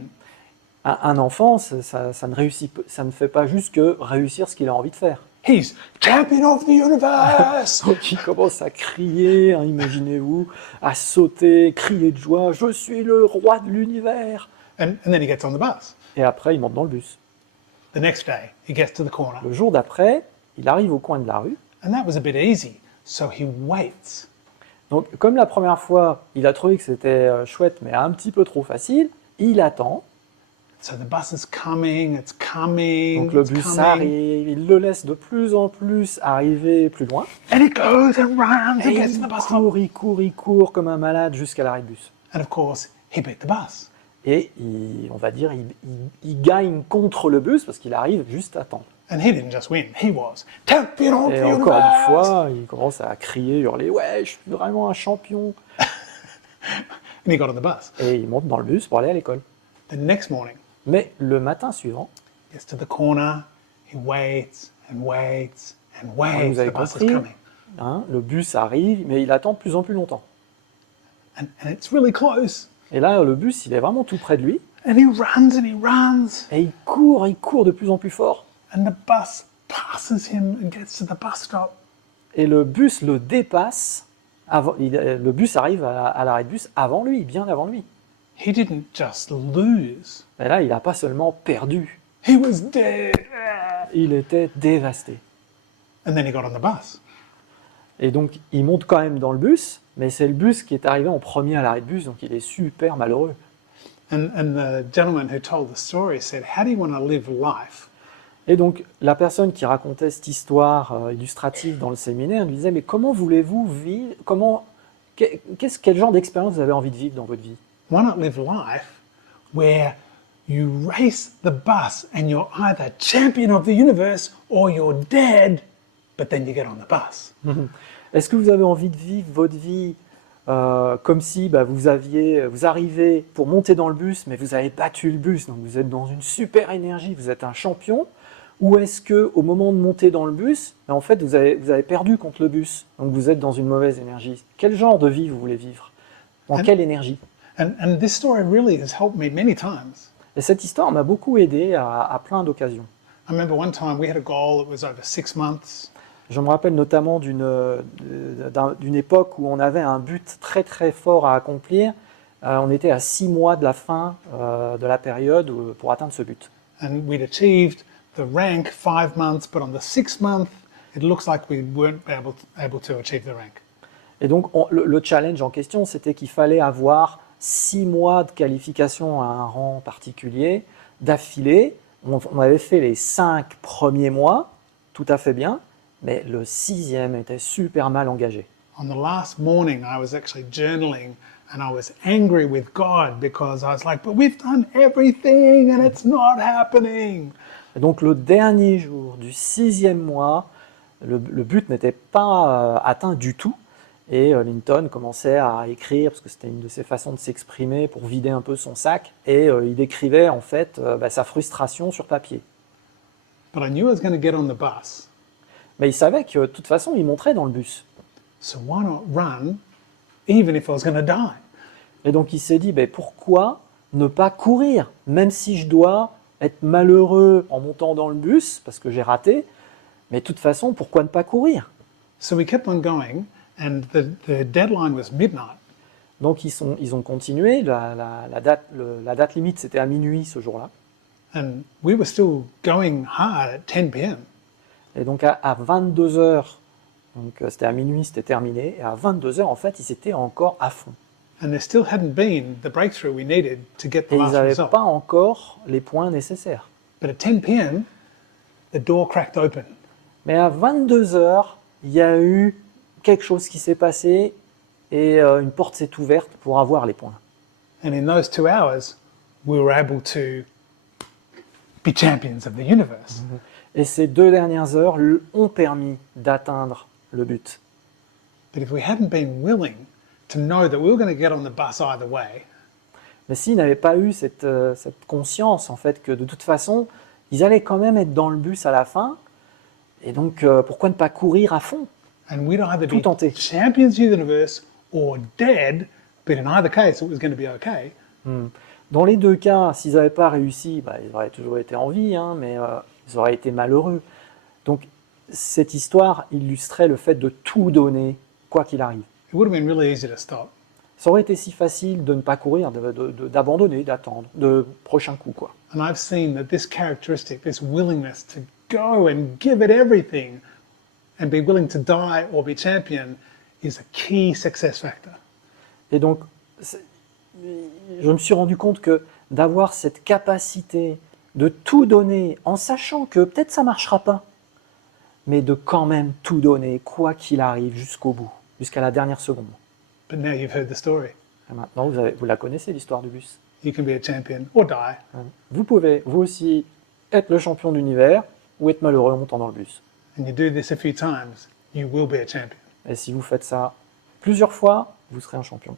un enfant, ça ne réussit, ça ne fait pas juste que réussir ce qu'il a envie de faire. he's champion of the universe. Donc il commence à crier, hein, imaginez-vous, à sauter, crier de joie, je suis le roi de l'univers. And then he gets on the bus. Et après, il monte dans le bus. The next day, he gets to the corner, Le jour d'après, il arrive au coin de la rue. and that was a bit easy. So he waits. Donc, comme la première fois, il a trouvé que c'était chouette, mais un petit peu trop facile, il attend. So the bus is coming, it's coming, Donc le it's bus coming, arrive, il le laisse de plus en plus arriver plus loin. and he goes and runs and Et gets to the bus stop. il court comme un malade jusqu'à l'arrêt de bus. And of course, he beat the bus. Et on va dire, il gagne contre le bus parce qu'il arrive juste à temps. And he didn't just win, he was champion of Et the encore une universe. fois, il commence à crier, hurler, ouais, je suis vraiment un champion. And he got on the bus. Et il monte dans le bus pour aller à l'école. The next morning, Mais le matin suivant, he gets to the corner, he waits and waits and vous waits. avez The bus is compris, coming. hein, le bus arrive, mais il attend de plus en plus longtemps. And it's really close. Et là, le bus, il est vraiment tout près de lui. And he runs. Et il court de plus en plus fort. And the bus passes him and gets to the bus stop. Et le bus le dépasse. Le bus arrive à l'arrêt de bus avant lui, bien avant lui. He didn't just lose, Et là, il n'a pas seulement perdu, he was dead. il était dévasté. And then he got on the bus. Et donc, il monte quand même dans le bus, mais c'est le bus qui est arrivé en premier à l'arrêt de bus, donc il est super malheureux. And the gentleman who told the story said, how do you want to live life? Et donc, la personne qui racontait cette histoire illustrative dans le séminaire lui disait, mais comment voulez-vous vivre, quel genre d'expérience vous avez envie de vivre dans votre vie? Why not live life where you race the bus and you're either champion of the universe or you're dead, but then you get on the bus? Est-ce que vous avez envie de vivre votre vie comme si vous arrivez pour monter dans le bus, mais vous avez battu le bus, donc vous êtes dans une super énergie, vous êtes un champion? Ou est-ce que au moment de monter dans le bus, en fait, vous avez perdu contre le bus, donc vous êtes dans une mauvaise énergie? Quel genre de vie vous voulez vivre? Dans quelle énergie? And this story really has helped me many times. Et cette histoire m'a beaucoup aidé à plein d'occasions. I remember one time we had a goal, it was over 6 months. Je me rappelle notamment d'une époque où on avait un but très très fort à accomplir. On était à 6 mois de la fin de la période pour atteindre ce but. And we'd achieved the rank 5 months, but on the 6th month, it looks like we weren't able to achieve the rank. Et donc le challenge en question, c'était qu'il fallait avoir 6 mois de qualification à un rang particulier d'affilée. On avait fait les 5 premiers mois, tout à fait bien, mais le 6e était super mal engagé. On the last morning, I was actually journaling and I was angry with God because I was like, but we've done everything and it's not happening. Et donc le dernier jour du 6e mois, le but n'était pas atteint du tout. Et Linton commençait à écrire, parce que c'était une de ses façons de s'exprimer pour vider un peu son sac, et il écrivait en fait sa frustration sur papier. But I knew I was going to get on the bus. Mais il savait que de toute façon, il monterait dans le bus. So why not run even if I was going to die? Et donc il s'est dit, pourquoi ne pas courir, même si je dois être malheureux en montant dans le bus, parce que j'ai raté, mais de toute façon, pourquoi ne pas courir? So we kept on going and the deadline was midnight. Donc ils ont continué, la date limite c'était à minuit ce jour-là. And we were still going hard at 10 p.m. Et donc à 22 heures, donc c'était à minuit, c'était terminé, et à 22 heures, en fait, ils étaient encore à fond. And there still hadn't been the breakthrough we needed to get the Et ils last n'avaient result. pas encore les points nécessaires. But at 10 p.m., the door cracked open. Mais à 22 heures, il y a eu quelque chose qui s'est passé et une porte s'est ouverte pour avoir les points. And in those 2 hours, we were able to be champions of the universe. Et ces 2 dernières heures ont permis d'atteindre le but. But if we hadn't been willing to know that we were going to get on the bus either way, Mais s'ils n'avaient pas eu cette conscience, en fait, que de toute façon, ils allaient quand même être dans le bus à la fin, et donc pourquoi ne pas courir à fond? and we'd either Tout be tenter. champions of the universe or dead, but in either case, it was going to be okay. Dans les 2 cas, s'ils n'avaient pas réussi, ils auraient toujours été en vie, hein, mais ils auraient été malheureux. Donc cette histoire illustrait le fait de tout donner, quoi qu'il arrive. It would have been really easy to stop. Ça aurait été si facile de ne pas courir, d'abandonner, d'attendre, de prochain coup, quoi. And I've seen that this characteristic, this willingness to go and give it everything and be willing to die or be champion, is a key success factor. Et donc, je me suis rendu compte que d'avoir cette capacité de tout donner en sachant que peut-être ça ne marchera pas, mais de quand même tout donner, quoi qu'il arrive, jusqu'au bout, jusqu'à la dernière seconde. But now you've heard the story. Et maintenant, vous la connaissez, l'histoire du bus. You can be a champion or die. Vous pouvez, vous aussi, être le champion d'univers ou être malheureux en montant dans le bus. And you do this a few times, you will be a champion. Et si vous faites ça plusieurs fois, vous serez un champion.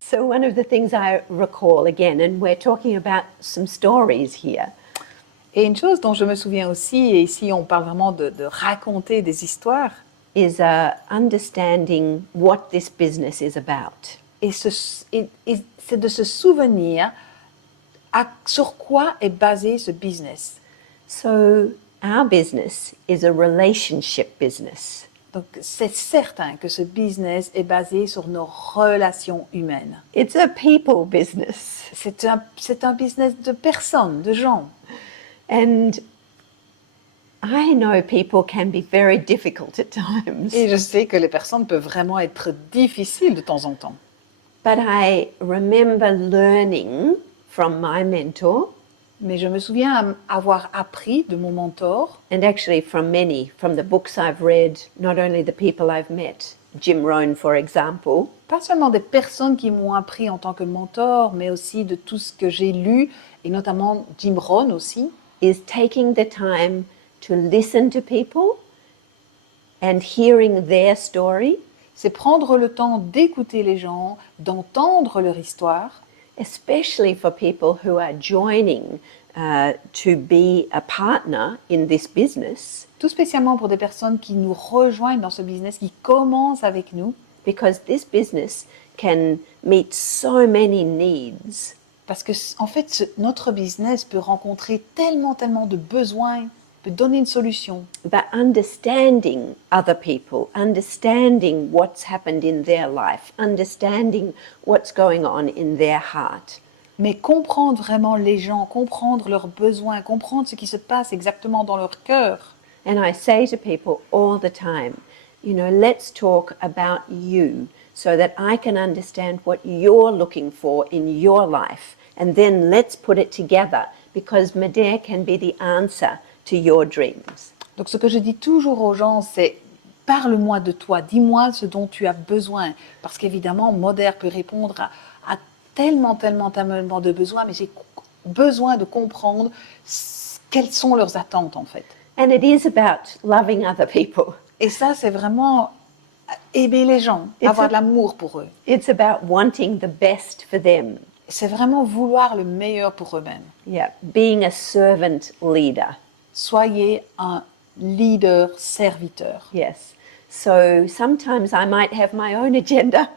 So one of the things I recall again, and we're talking about some stories here, Et une chose dont je me souviens aussi, et ici on parle vraiment de raconter des histoires, is understanding what this business is about. et c'est de se souvenir sur quoi est basé ce business. So our business is a relationship business. Donc c'est certain que ce business est basé sur nos relations humaines. It's a people business. C'est un business de personnes, de gens. And I know people can be very difficult at times. Et je sais que les personnes peuvent vraiment être difficiles de temps en temps. But I remember learning from my mentor, Mais je me souviens avoir appris de mon mentor, and actually from many, from the books I've read, not only the people I've met, Jim Rohn, for example, pas seulement des personnes qui m'ont appris en tant que mentor, mais aussi de tout ce que j'ai lu, et notamment Jim Rohn aussi, is taking the time to listen to people and hearing their story, c'est prendre le temps d'écouter les gens, d'entendre leur histoire, especially for people who are joining to be a partner in this business, tout spécialement pour des personnes qui nous rejoignent dans ce business, qui commencent avec nous, because this business can meet so many needs. parce que en fait, notre business peut rencontrer tellement de besoins, peut donner une solution. But understanding other people, understanding what's happened in their life, understanding what's going on in their heart, Mais comprendre vraiment les gens, comprendre leurs besoins, comprendre ce qui se passe exactement dans leur cœur. and I say to people all the time, you know, let's talk about you so that I can understand what you're looking for in your life. And then let's put it together because Medea can be the answer to your dreams. Donc ce que je dis toujours aux gens, c'est parle-moi de toi, dis-moi ce dont tu as besoin. Parce qu'évidemment, Moder peut répondre à tellement de besoins, mais j'ai besoin de comprendre quelles sont leurs attentes en fait. And it is about loving other people. Et ça, c'est vraiment aimer les gens, It's avoir a- de l'amour pour eux. It's about wanting the best for them. C'est vraiment vouloir le meilleur pour eux-mêmes. Yeah, being a servant leader. Soyez un leader serviteur. Yes. So sometimes I might have my own agenda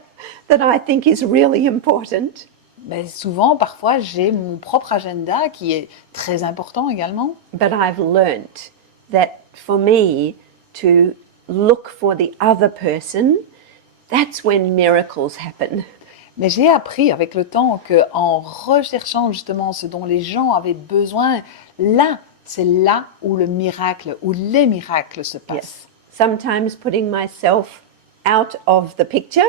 that I think is really important. Mais souvent, parfois, j'ai mon propre agenda qui est très important également. But I've learnt that for me to look for the other person, that's when miracles happen. Mais j'ai appris avec le temps qu'en recherchant justement ce dont les gens avaient besoin, là, c'est là où le miracle, où les miracles se passent. Yes. Sometimes putting myself out of the picture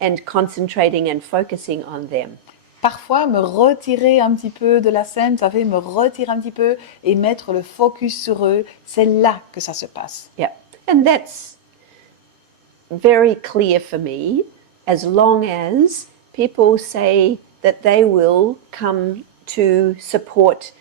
and concentrating and focusing on them. Parfois, me retirer un petit peu de la scène, vous savez, me retirer un petit peu et mettre le focus sur eux, c'est là que ça se passe. Yeah. And that's very clear for me as long as people say that they will come to support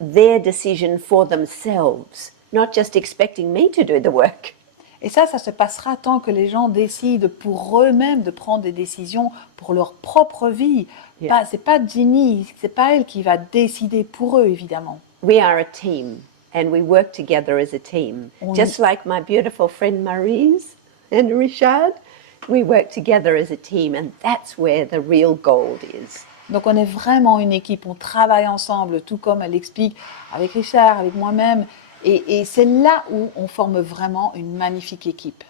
their decision for themselves, not just expecting me to do the work. Et ça se passera tant que les gens décident pour eux-mêmes de prendre des décisions pour leur propre vie. Yeah. C'est pas Ginny, c'est pas elle qui va décider pour eux, évidemment. We are a team and we work together as a team. On- Just like my beautiful friend Maryse and Richard, we work together as a team and that's where the real gold is. Donc on est vraiment une équipe, on travaille ensemble, tout comme elle explique avec Richard, avec moi-même. Et c'est là où on forme vraiment une magnifique équipe.